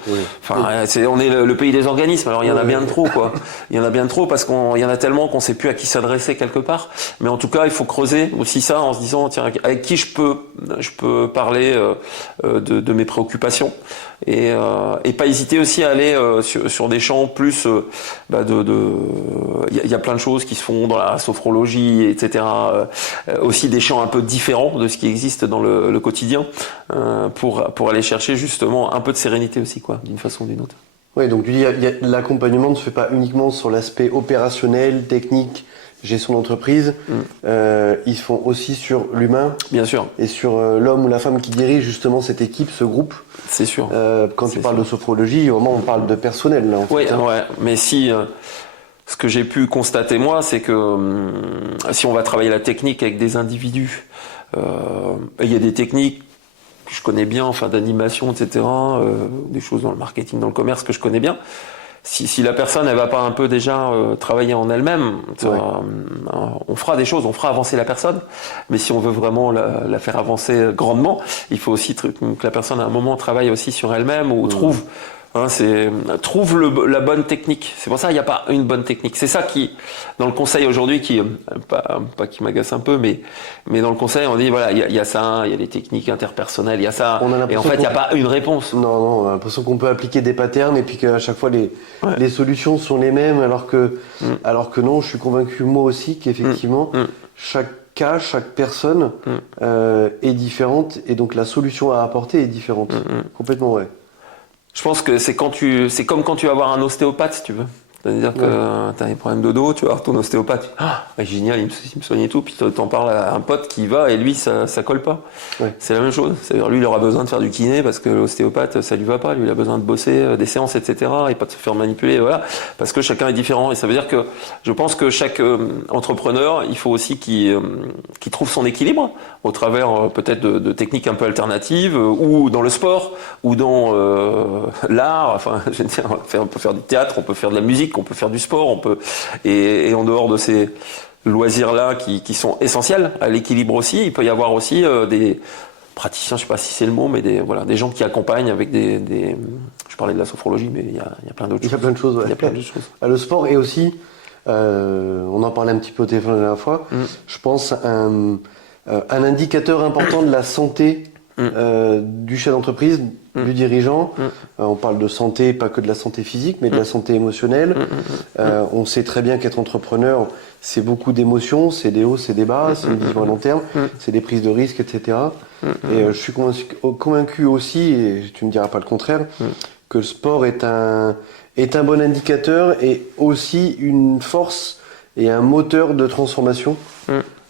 on est le pays des organismes. Alors il y en a bien de trop, quoi. Il y en a bien de trop parce qu'il y en a tellement qu'on sait plus à qui s'adresser quelque part. Mais en tout cas, il faut creuser aussi ça en se disant, tiens, avec qui je peux parler de mes préoccupations. Et pas hésiter aussi à aller sur des champs plus il y a plein de choses qui se font dans la sophrologie, etc. Aussi des champs un peu différents de ce qui existe dans le quotidien pour aller chercher justement un peu de sérénité aussi, quoi, d'une façon ou d'une autre. Oui, donc tu dis l'accompagnement ne se fait pas uniquement sur l'aspect opérationnel, technique, gestion d'entreprise, ils se font aussi sur l'humain. Bien sûr. Et sur l'homme ou la femme qui dirige justement cette équipe, ce groupe. C'est sûr. Quand tu parles de sophrologie, vraiment on parle de personnel là. Oui, ouais. Mais si ce que j'ai pu constater moi, c'est que si on va travailler la technique avec des individus, il y a des techniques que je connais bien, enfin d'animation, etc., des choses dans le marketing, dans le commerce que je connais bien. Si la personne elle va pas un peu déjà travailler en elle-même, on fera des choses, on fera avancer la personne. Mais si on veut vraiment la faire avancer grandement, il faut aussi que la personne à un moment travaille aussi sur elle-même ou trouve la bonne technique. C'est pour ça qu'il n'y a pas une bonne technique. C'est ça qui, dans le conseil aujourd'hui, qui pas qui m'agace un peu, mais dans le conseil, on dit voilà, il y a ça, il y a les techniques interpersonnelles, il y a ça. Et en fait, il n'y a pas une réponse. Non, on a l'impression qu'on peut appliquer des patterns et puis qu'à chaque fois les solutions sont les mêmes, alors que non. Je suis convaincu moi aussi qu'effectivement chaque cas, chaque personne est différente et donc la solution à apporter est différente. Complètement, ouais. Je pense que c'est comme quand tu vas voir un ostéopathe, si tu veux. C'est-à-dire que tu as des problèmes de dos, tu vas voir ton ostéopathe, génial, il me soigne et tout, puis tu en parles à un pote qui y va et lui, ça colle pas. Ouais. C'est la même chose. C'est-à-dire lui, il aura besoin de faire du kiné parce que l'ostéopathe, ça lui va pas. Lui, il a besoin de bosser des séances, etc. et pas de se faire manipuler, voilà. Parce que chacun est différent. Et ça veut dire que je pense que chaque entrepreneur, il faut aussi qu'il trouve son équilibre au travers peut-être de techniques un peu alternatives ou dans le sport ou dans l'art. Enfin, je veux dire, on peut faire du théâtre, on peut faire de la musique, on peut faire du sport, on peut et en dehors de ces loisirs-là qui sont essentiels à l'équilibre aussi, il peut y avoir aussi des praticiens, je sais pas si c'est le mot, mais des gens qui accompagnent avec des je parlais de la sophrologie, mais il y a plein d'autres choses. Il y a plein de choses, ouais. Il y a plein d'autres choses. Le sport est aussi, on en parlait un petit peu au téléphone la dernière fois, je pense un indicateur important de la santé du chef d'entreprise, du dirigeant. On parle de santé, pas que de la santé physique, mais de la santé émotionnelle. On sait très bien qu'être entrepreneur, c'est beaucoup d'émotions, c'est des hauts, c'est des bas, c'est une vision à long terme, c'est des prises de risques, etc. Et je suis convaincu aussi, et tu ne me diras pas le contraire, que le sport est un bon indicateur et aussi une force et un moteur de transformation.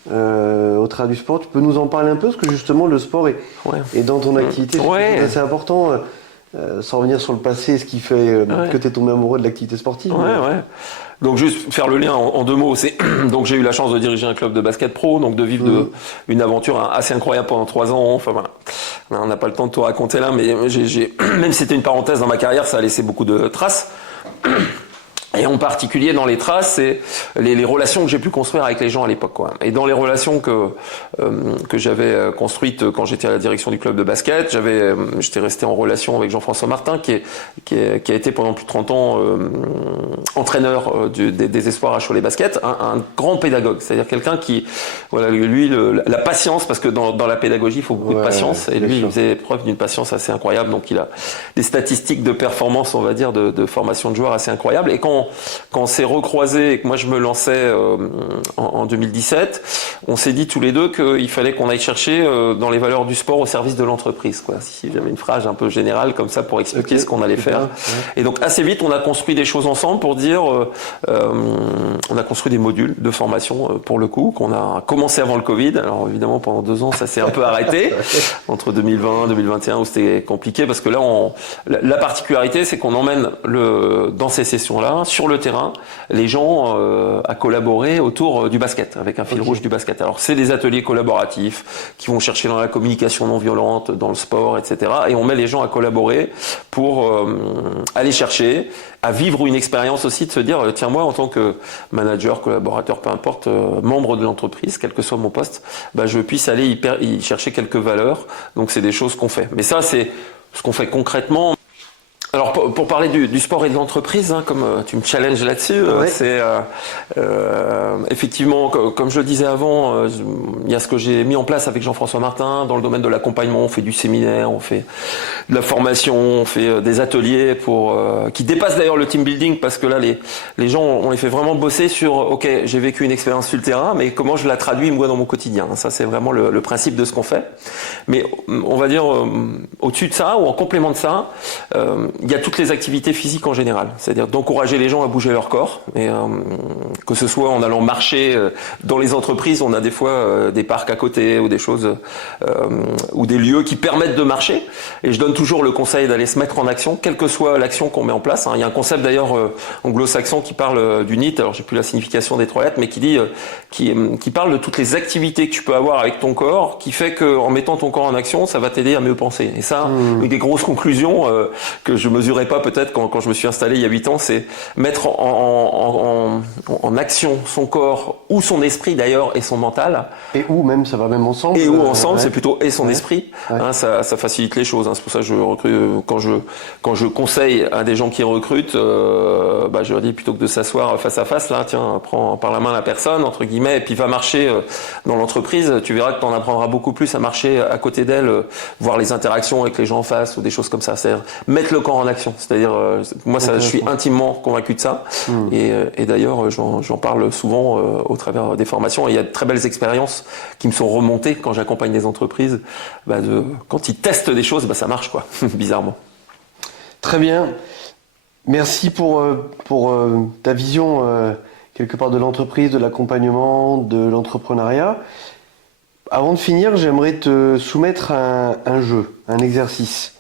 Au travers du sport, tu peux nous en parler un peu parce que justement le sport est dans ton activité, c'est assez important, sans revenir sur le passé, ce qui fait que tu es tombé amoureux de l'activité sportive. Donc juste faire le lien en deux mots, donc j'ai eu la chance de diriger un club de basket pro, donc de vivre une aventure assez incroyable pendant 3 ans. Enfin voilà, on n'a pas le temps de tout raconter là, mais même si c'était une parenthèse dans ma carrière, ça a laissé beaucoup de traces. Et en particulier dans les traces, c'est les relations que j'ai pu construire avec les gens à l'époque, quoi. Et dans les relations que j'avais construites quand j'étais à la direction du club de basket, j'étais resté en relation avec Jean-François Martin, qui a été pendant plus de 30 ans entraîneur des espoirs à Cholet Basket, un grand pédagogue, c'est-à-dire quelqu'un qui, voilà, lui, la patience, parce que dans la pédagogie, il faut beaucoup de patience, et lui, il faisait preuve d'une patience assez incroyable, donc il a des statistiques de performance, on va dire, de formation de joueurs assez incroyables. Et quand on s'est recroisés et que moi je me lançais en 2017, on s'est dit tous les deux qu'il fallait qu'on aille chercher dans les valeurs du sport au service de l'entreprise, quoi. Si j'avais une phrase un peu générale comme ça pour expliquer ce qu'on allait faire. Et donc assez vite, on a construit des choses ensemble pour dire, on a construit des modules de formation pour le coup, qu'on a commencé avant le Covid. Alors évidemment pendant 2 ans, ça s'est un peu arrêté entre 2020 et 2021 où c'était compliqué parce que là, la particularité, c'est qu'on emmène dans ces sessions-là, sur le terrain, les gens à collaborer autour du basket, avec un fil rouge du basket. Alors c'est des ateliers collaboratifs qui vont chercher dans la communication non violente, dans le sport, etc. Et on met les gens à collaborer pour aller chercher, à vivre une expérience aussi, de se dire, tiens, moi en tant que manager, collaborateur, peu importe, membre de l'entreprise, quel que soit mon poste, je puisse aller y chercher quelques valeurs. Donc c'est des choses qu'on fait. Mais ça, c'est ce qu'on fait concrètement. Alors pour parler du sport et de l'entreprise, comme tu me challenges là-dessus, c'est effectivement, comme je le disais avant, il y a ce que j'ai mis en place avec Jean-François Martin dans le domaine de l'accompagnement. On fait du séminaire, on fait de la formation, on fait des ateliers qui dépassent d'ailleurs le team building, parce que là les gens, on les fait vraiment bosser sur ok, j'ai vécu une expérience sur le terrain, mais comment je la traduis moi dans mon quotidien. Ça c'est vraiment le principe de ce qu'on fait. Mais on va dire au-dessus de ça ou en complément de ça, il il y a toutes les activités physiques en général, c'est-à-dire d'encourager les gens à bouger leur corps, et que ce soit en allant marcher dans les entreprises, on a des fois des parcs à côté ou des choses ou des lieux qui permettent de marcher. Et je donne toujours le conseil d'aller se mettre en action, quelle que soit l'action qu'on met en place. Il y a un concept d'ailleurs anglo-saxon qui parle du NEAT, alors j'ai plus la signification des 3 lettres, mais qui dit qui parle de toutes les activités que tu peux avoir avec ton corps, qui fait que en mettant ton corps en action, ça va t'aider à mieux penser. Et ça, une des grosses conclusions que je mesurais pas peut-être quand je me suis installé il y a 8 ans, c'est mettre en action son corps ou son esprit d'ailleurs et son mental. Et où même, ça va même ensemble. Et où ensemble, c'est plutôt et son Ouais. esprit. Ouais. Hein, ça facilite les choses. Hein. C'est pour ça que je recrute quand je conseille à des gens qui recrutent, je leur dis plutôt que de s'asseoir face à face, là, tiens, prends par la main la personne entre guillemets et puis va marcher dans l'entreprise. Tu verras que tu en apprendras beaucoup plus à marcher à côté d'elle, voir les interactions avec les gens en face ou des choses comme ça. C'est-à-dire mettre le corps en action. C'est-à-dire moi, ça, je suis intimement convaincu de ça. Et d'ailleurs, j'en parle souvent au travers des formations. Et il y a de très belles expériences qui me sont remontées quand j'accompagne des entreprises. Quand ils testent des choses, ça marche quoi, bizarrement. Très bien. Merci pour ta vision quelque part de l'entreprise, de l'accompagnement, de l'entrepreneuriat. Avant de finir, j'aimerais te soumettre un jeu, un exercice.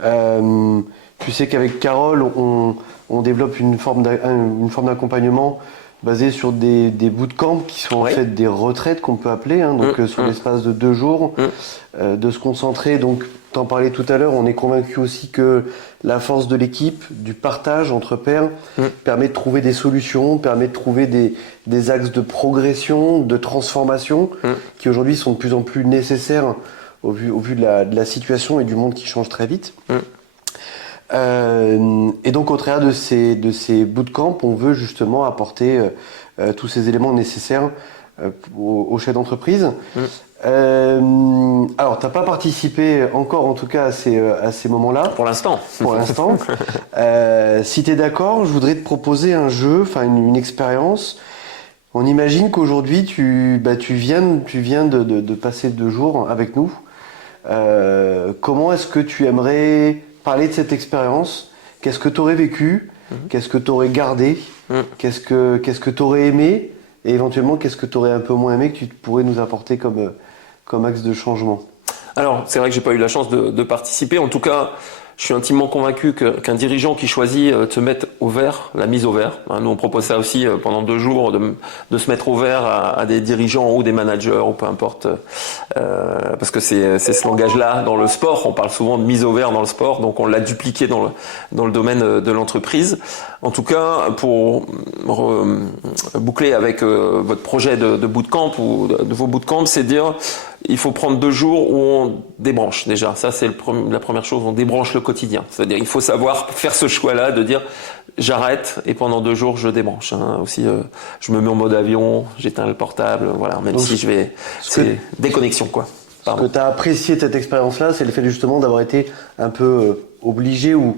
Tu sais qu'avec Carole, on développe une forme d'accompagnement basée sur des bootcamps qui sont en fait des retraites qu'on peut appeler, sur l'espace de 2 jours, de se concentrer. Donc, t'en parlais tout à l'heure, on est convaincu aussi que la force de l'équipe, du partage entre pairs, permet de trouver des solutions, permet de trouver des axes de progression, de transformation, qui aujourd'hui sont de plus en plus nécessaires au vu de la situation et du monde qui change très vite. Et donc au travers de ces bootcamps, on veut justement apporter tous ces éléments nécessaires aux chefs d'entreprise. Alors t'as pas participé encore en tout cas à ces moments-là. Pour l'instant. Pour l'instant. Si t'es d'accord, je voudrais te proposer un jeu, enfin une expérience. On imagine qu'aujourd'hui tu viens de passer 2 jours avec nous. Comment est-ce que tu aimerais parler de cette expérience? Qu'est-ce que tu aurais vécu? Qu'est-ce que tu aurais gardé? Qu'est-ce que tu aurais aimé? Et éventuellement, qu'est-ce que tu aurais un peu moins aimé que tu pourrais nous apporter comme axe de changement? Alors, c'est vrai que j'ai pas eu la chance de participer. En tout cas, je suis intimement convaincu qu'un dirigeant qui choisit de se mettre au vert, la mise au vert, nous on propose ça aussi pendant 2 jours, de se mettre au vert à des dirigeants ou des managers ou peu importe, parce que c'est ce langage-là dans le sport. On parle souvent de mise au vert dans le sport, donc on l'a dupliqué dans le domaine de l'entreprise. En tout cas, pour boucler avec votre projet de bootcamp ou de vos bootcamps, c'est dire il faut prendre 2 jours où on débranche déjà. Ça, c'est la première chose, on débranche le quotidien. C'est-à-dire il faut savoir faire ce choix-là de dire j'arrête et pendant 2 jours je débranche. Aussi, je me mets en mode avion, j'éteins le portable, voilà. Même si je vais, c'est déconnexion quoi. Ce que tu as apprécié de cette expérience-là, c'est le fait justement d'avoir été un peu obligé ou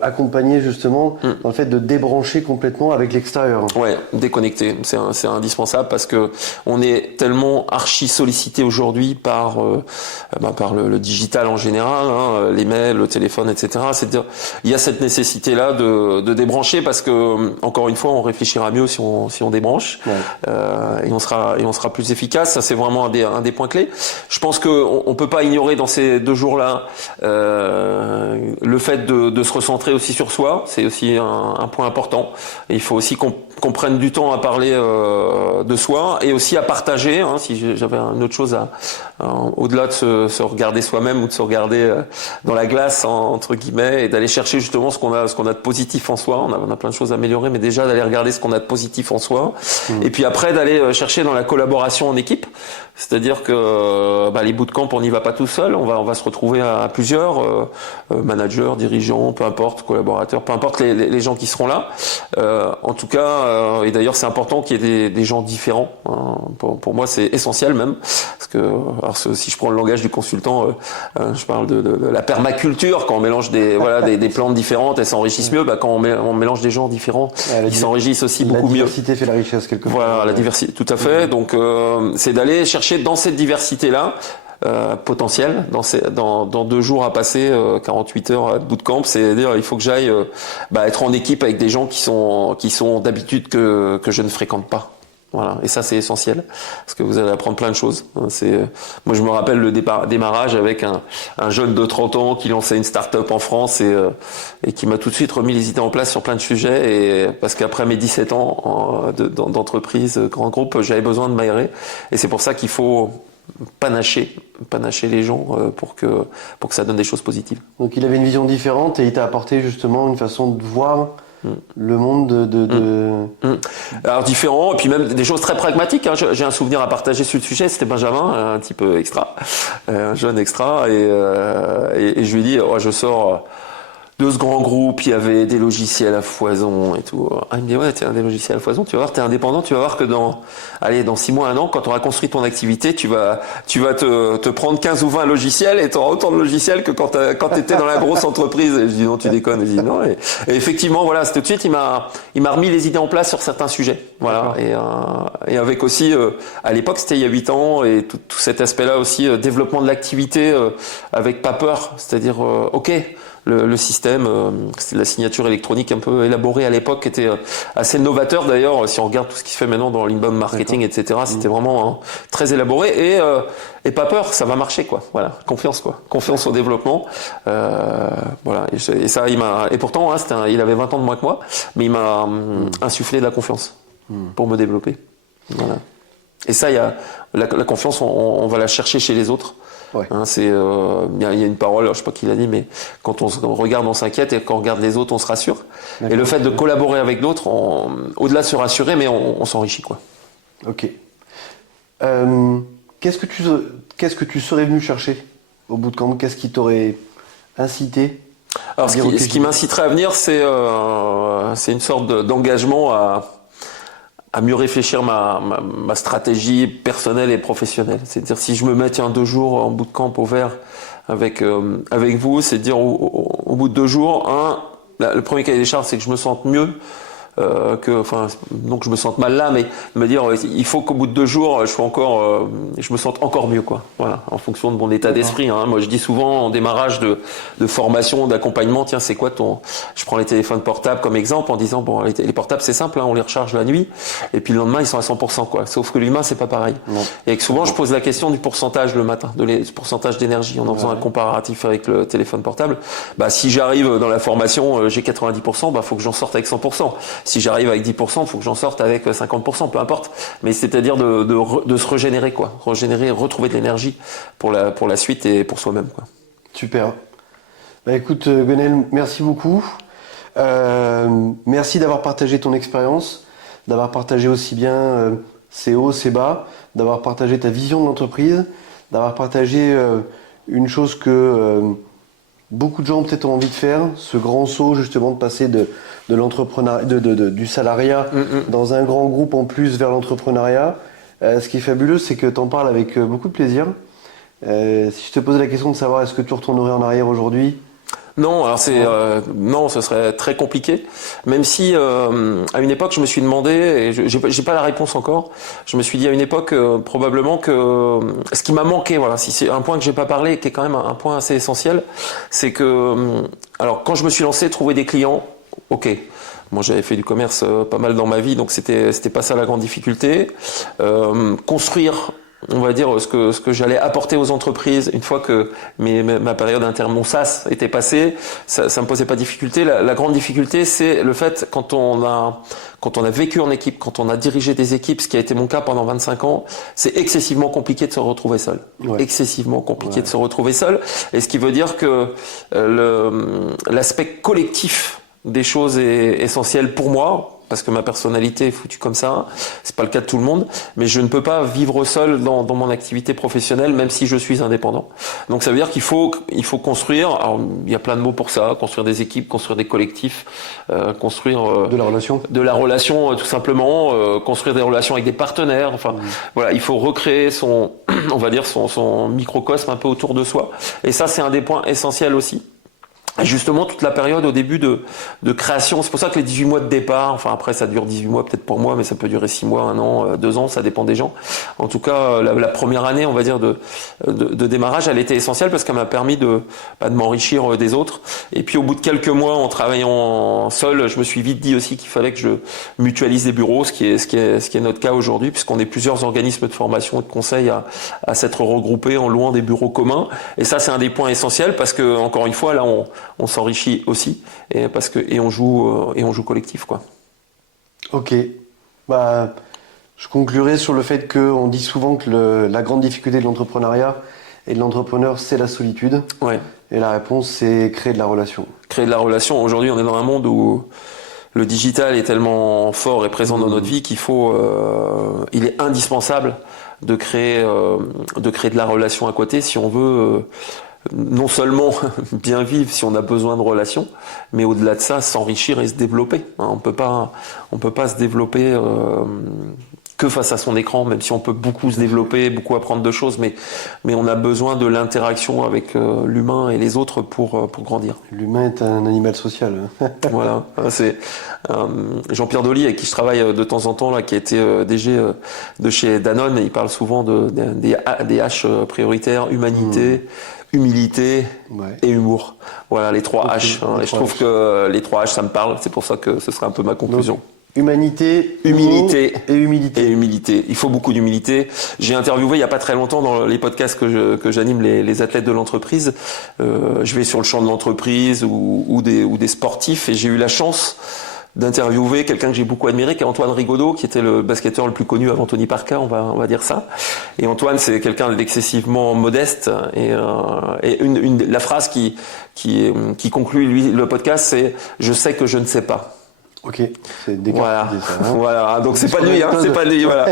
accompagné justement dans le fait de débrancher complètement avec l'extérieur. Ouais, déconnecter, c'est indispensable parce que on est tellement archi sollicité aujourd'hui par le digital en général, les mails, le téléphone, etc. C'est-à-dire, il y a cette nécessité-là de débrancher parce que encore une fois, on réfléchira mieux si on débranche et on sera plus efficace. Ça, c'est vraiment un des points clés. Je pense que on peut pas ignorer dans ces 2 jours-là le fait de se recentrer aussi sur soi, c'est aussi un point important. Et il faut aussi qu'on prenne du temps à parler de soi et aussi à partager. Si j'avais une autre chose au-delà de se regarder soi-même ou de se regarder dans la glace entre guillemets et d'aller chercher justement ce qu'on a de positif en soi. On a plein de choses à améliorer, mais déjà d'aller regarder ce qu'on a de positif en soi. Et puis après d'aller chercher dans la collaboration en équipe. C'est-à-dire que les bootcamps, on n'y va pas tout seul. On va se retrouver à plusieurs managers, dirigeants, peu importe, collaborateurs, peu importe les gens qui seront là. En tout cas, et d'ailleurs c'est important qu'il y ait des gens différents. Pour moi, c'est essentiel même, parce que si je prends le langage du consultant, je parle de la permaculture. Quand on mélange des plantes différentes, elles s'enrichissent mieux. Quand on mélange des gens différents, ils s'enrichissent aussi beaucoup mieux. La diversité fait la richesse quelque part. Voilà, la diversité, tout à fait. Donc c'est d'aller chercher dans cette diversité-là potentiel dans 2 jours à passer 48 heures à bootcamp. C'est-à-dire il faut que j'aille être en équipe avec des gens qui sont d'habitude que je ne fréquente pas. Voilà, et ça c'est essentiel parce que vous allez apprendre plein de choses. Moi je me rappelle le démarrage avec un jeune de 30 ans qui lançait une start-up en France et qui m'a tout de suite remis les idées en place sur plein de sujets, et parce qu'après mes 17 ans d'entreprise, grand groupe, j'avais besoin de m'aérer, et c'est pour ça qu'il faut panacher les gens pour que ça donne des choses positives. Donc il avait une vision différente et il t'a apporté justement une façon de voir le monde Alors différent, et puis même des choses très pragmatiques. J'ai un souvenir à partager sur le sujet. C'était Benjamin, un type extra, un jeune extra, et je lui dis, je sors de ce grand groupe, il y avait des logiciels à foison et tout. Il me dit, ouais, tiens, des logiciels à foison, tu vas voir, t'es indépendant, tu vas voir que dans 6 mois, 1 an, quand tu auras construit ton activité, tu vas te prendre 15 ou 20 logiciels et tu auras autant de logiciels que quand t'étais dans la grosse entreprise. Et je dis, non, tu déconnes. Et je dis, non. Et effectivement, voilà, tout de suite, il m'a remis les idées en place sur certains sujets. Voilà. Et avec aussi, à l'époque, c'était il y a 8 ans, et tout cet aspect-là aussi, développement de l'activité, avec pas peur. C'est-à-dire, le système, c'était la signature électronique un peu élaborée à l'époque, était assez novateur d'ailleurs. Si on regarde tout ce qui se fait maintenant dans l'inbound marketing, etc., c'était vraiment très élaboré, et pas peur, ça va marcher, quoi. Voilà, confiance au développement. Voilà, et ça, et pourtant, il avait 20 ans de moins que moi, mais il m'a insufflé de la confiance pour me développer. Voilà. Et ça, la confiance, on va la chercher chez les autres. Ouais. Il y a une parole, je sais pas qui l'a dit, mais quand on regarde, on s'inquiète, et quand on regarde les autres, on se rassure. D'accord. Et le fait de collaborer avec d'autres, au-delà de se rassurer, mais on s'enrichit, quoi. Ok. Qu'est-ce que tu serais venu chercher au bootcamp ? Qu'est-ce qui t'aurait incité ? Alors, ce qui m'inciterait à venir, c'est une sorte d'engagement à mieux réfléchir ma stratégie personnelle et professionnelle. C'est-à-dire, si je me mets 2 jours en bootcamp au vert avec vous, c'est de dire au bout de 2 jours, le premier cahier des charges, c'est que je me sente mieux, donc je me sente mal là, mais me dire, il faut qu'au bout de 2 jours, je me sente encore mieux, quoi. Voilà, en fonction de mon état d'esprit. Moi, je dis souvent en démarrage de formation, d'accompagnement, tiens, c'est quoi je prends les téléphones portables comme exemple en disant, bon, les portables, c'est simple, on les recharge la nuit, et puis le lendemain, ils sont à 100%, quoi. Sauf que l'humain, c'est pas pareil. Non. Et que souvent, je pose la question du pourcentage le matin, du pourcentage d'énergie, en faisant un comparatif avec le téléphone portable. Si j'arrive dans la formation, j'ai 90%, faut que j'en sorte avec 100%. Si j'arrive avec 10%, il faut que j'en sorte avec 50%, peu importe. Mais c'est-à-dire de se régénérer, quoi. Retrouver de l'énergie pour la suite et pour soi-même, quoi. Super. Écoute, Gwenaël, merci beaucoup. Merci d'avoir partagé ton expérience, d'avoir partagé aussi bien ses hauts, ses bas, d'avoir partagé ta vision de l'entreprise, d'avoir partagé une chose que beaucoup de gens peut-être ont envie de faire, ce grand saut justement de passer de l'entrepreneuriat, du salariat dans un grand groupe en plus vers l'entrepreneuriat. Ce qui est fabuleux, c'est que tu en parles avec beaucoup de plaisir. Si je te posais la question de savoir est-ce que tu retournerais en arrière aujourd'hui ? Non, alors non, ce serait très compliqué. Même si à une époque je me suis demandé, et j'ai pas la réponse encore. Je me suis dit à une époque probablement que ce qui m'a manqué, voilà, si c'est un point que j'ai pas parlé, qui est quand même un point assez essentiel, c'est que alors quand je me suis lancé, trouver des clients, ok. Moi, j'avais fait du commerce pas mal dans ma vie, donc c'était pas ça la grande difficulté. Construire, on va dire, ce que j'allais apporter aux entreprises une fois que ma période interne, mon SaaS était passée, ça me posait pas de difficulté. La grande difficulté, c'est le fait quand on a vécu en équipe, quand on a dirigé des équipes, ce qui a été mon cas pendant 25 ans, c'est excessivement compliqué de se retrouver seul. Ouais. Excessivement compliqué de se retrouver seul. Et ce qui veut dire que l'aspect collectif des choses est essentiel pour moi, parce que ma personnalité est foutue comme ça. C'est pas le cas de tout le monde, mais je ne peux pas vivre seul dans mon activité professionnelle, même si je suis indépendant. Donc ça veut dire qu'il faut construire. Alors il y a plein de mots pour ça: construire des équipes, construire des collectifs, construire de la relation, tout simplement, construire des relations avec des partenaires. Enfin, voilà, il faut recréer son microcosme un peu autour de soi. Et ça, c'est un des points essentiels aussi. Et justement, toute la période au début de création, c'est pour ça que les 18 mois de départ, enfin après ça dure 18 mois peut-être pour moi, mais ça peut durer 6 mois, 1 an, 2 ans, ça dépend des gens. En tout cas, la première année, on va dire, de démarrage, elle était essentielle parce qu'elle m'a permis de m'enrichir des autres. Et puis au bout de quelques mois, en travaillant seul, je me suis vite dit aussi qu'il fallait que je mutualise des bureaux, ce qui est notre cas aujourd'hui, puisqu'on est plusieurs organismes de formation et de conseil à s'être regroupés en louant des bureaux communs. Et ça, c'est un des points essentiels parce que, encore une fois, là, on s'enrichit aussi et on joue collectif, quoi. Ok. Bah, je conclurai sur le fait qu'on dit souvent que la grande difficulté de l'entrepreneuriat et de l'entrepreneur, c'est la solitude. Ouais. Et la réponse, c'est créer de la relation. Créer de la relation. Aujourd'hui, on est dans un monde où le digital est tellement fort et présent dans notre vie il est indispensable de créer de la relation à côté si on veut non seulement bien vivre, si on a besoin de relations, mais au-delà de ça, s'enrichir et se développer. On peut pas se développer que face à son écran, même si on peut beaucoup se développer, beaucoup apprendre de choses, mais on a besoin de l'interaction avec l'humain et les autres pour grandir. L'humain est un animal social. Voilà, c'est Jean-Pierre Dolly, avec qui je travaille de temps en temps, là, qui a été DG de chez Danone, et il parle souvent des H prioritaires, humanité, humilité et humour. Voilà, les 3 H. Et je trouve que les 3 H, ça me parle. C'est pour ça que ce sera un peu ma conclusion. Donc, humilité et humilité. Il faut beaucoup d'humilité. J'ai interviewé il y a pas très longtemps dans les podcasts que j'anime les athlètes de l'entreprise. Je vais sur le champ de l'entreprise ou des sportifs et j'ai eu la chance d'interviewer quelqu'un que j'ai beaucoup admiré, qui est Antoine Rigaudot, qui était le basketteur le plus connu avant Tony Parker, on va dire ça. Et Antoine, c'est quelqu'un d'excessivement modeste. Et la phrase qui conclut le podcast, c'est « Je sais que je ne sais pas ». Ok, c'est Descartes qui dit ça. Hein. Voilà, donc c'est pas de lui, c'est pas de lui. Voilà.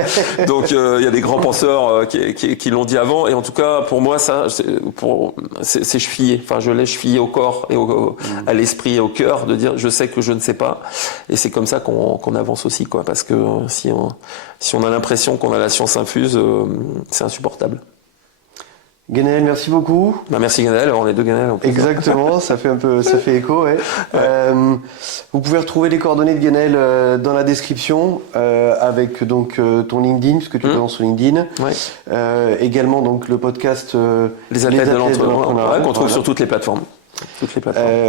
Donc il y a des grands penseurs qui l'ont dit avant, et en tout cas pour moi ça, c'est chevillé. Enfin, je l'ai chevillé au corps et à l'esprit et au cœur de dire je sais que je ne sais pas, et c'est comme ça qu'on avance aussi, quoi. Parce que si on a l'impression qu'on a la science infuse, c'est insupportable. Guénel, merci beaucoup. Merci Guénel, on est 2 Guénel en plus. Exactement, ça fait écho, ouais. Vous pouvez retrouver les coordonnées de Guénel dans la description, avec donc ton LinkedIn, ce que tu présentes sur LinkedIn. Ouais. Également donc le podcast Les athlètes de l'entrepreneur, qu'on trouve sur toutes les plateformes.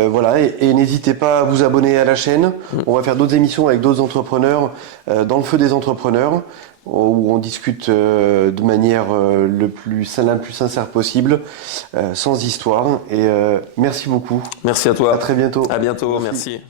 Voilà, et n'hésitez pas à vous abonner à la chaîne. On va faire d'autres émissions avec d'autres entrepreneurs dans le feu des entrepreneurs, où on discute de manière la plus sincère possible, sans histoire. Et merci beaucoup. Merci à toi. À très bientôt. À bientôt. Merci.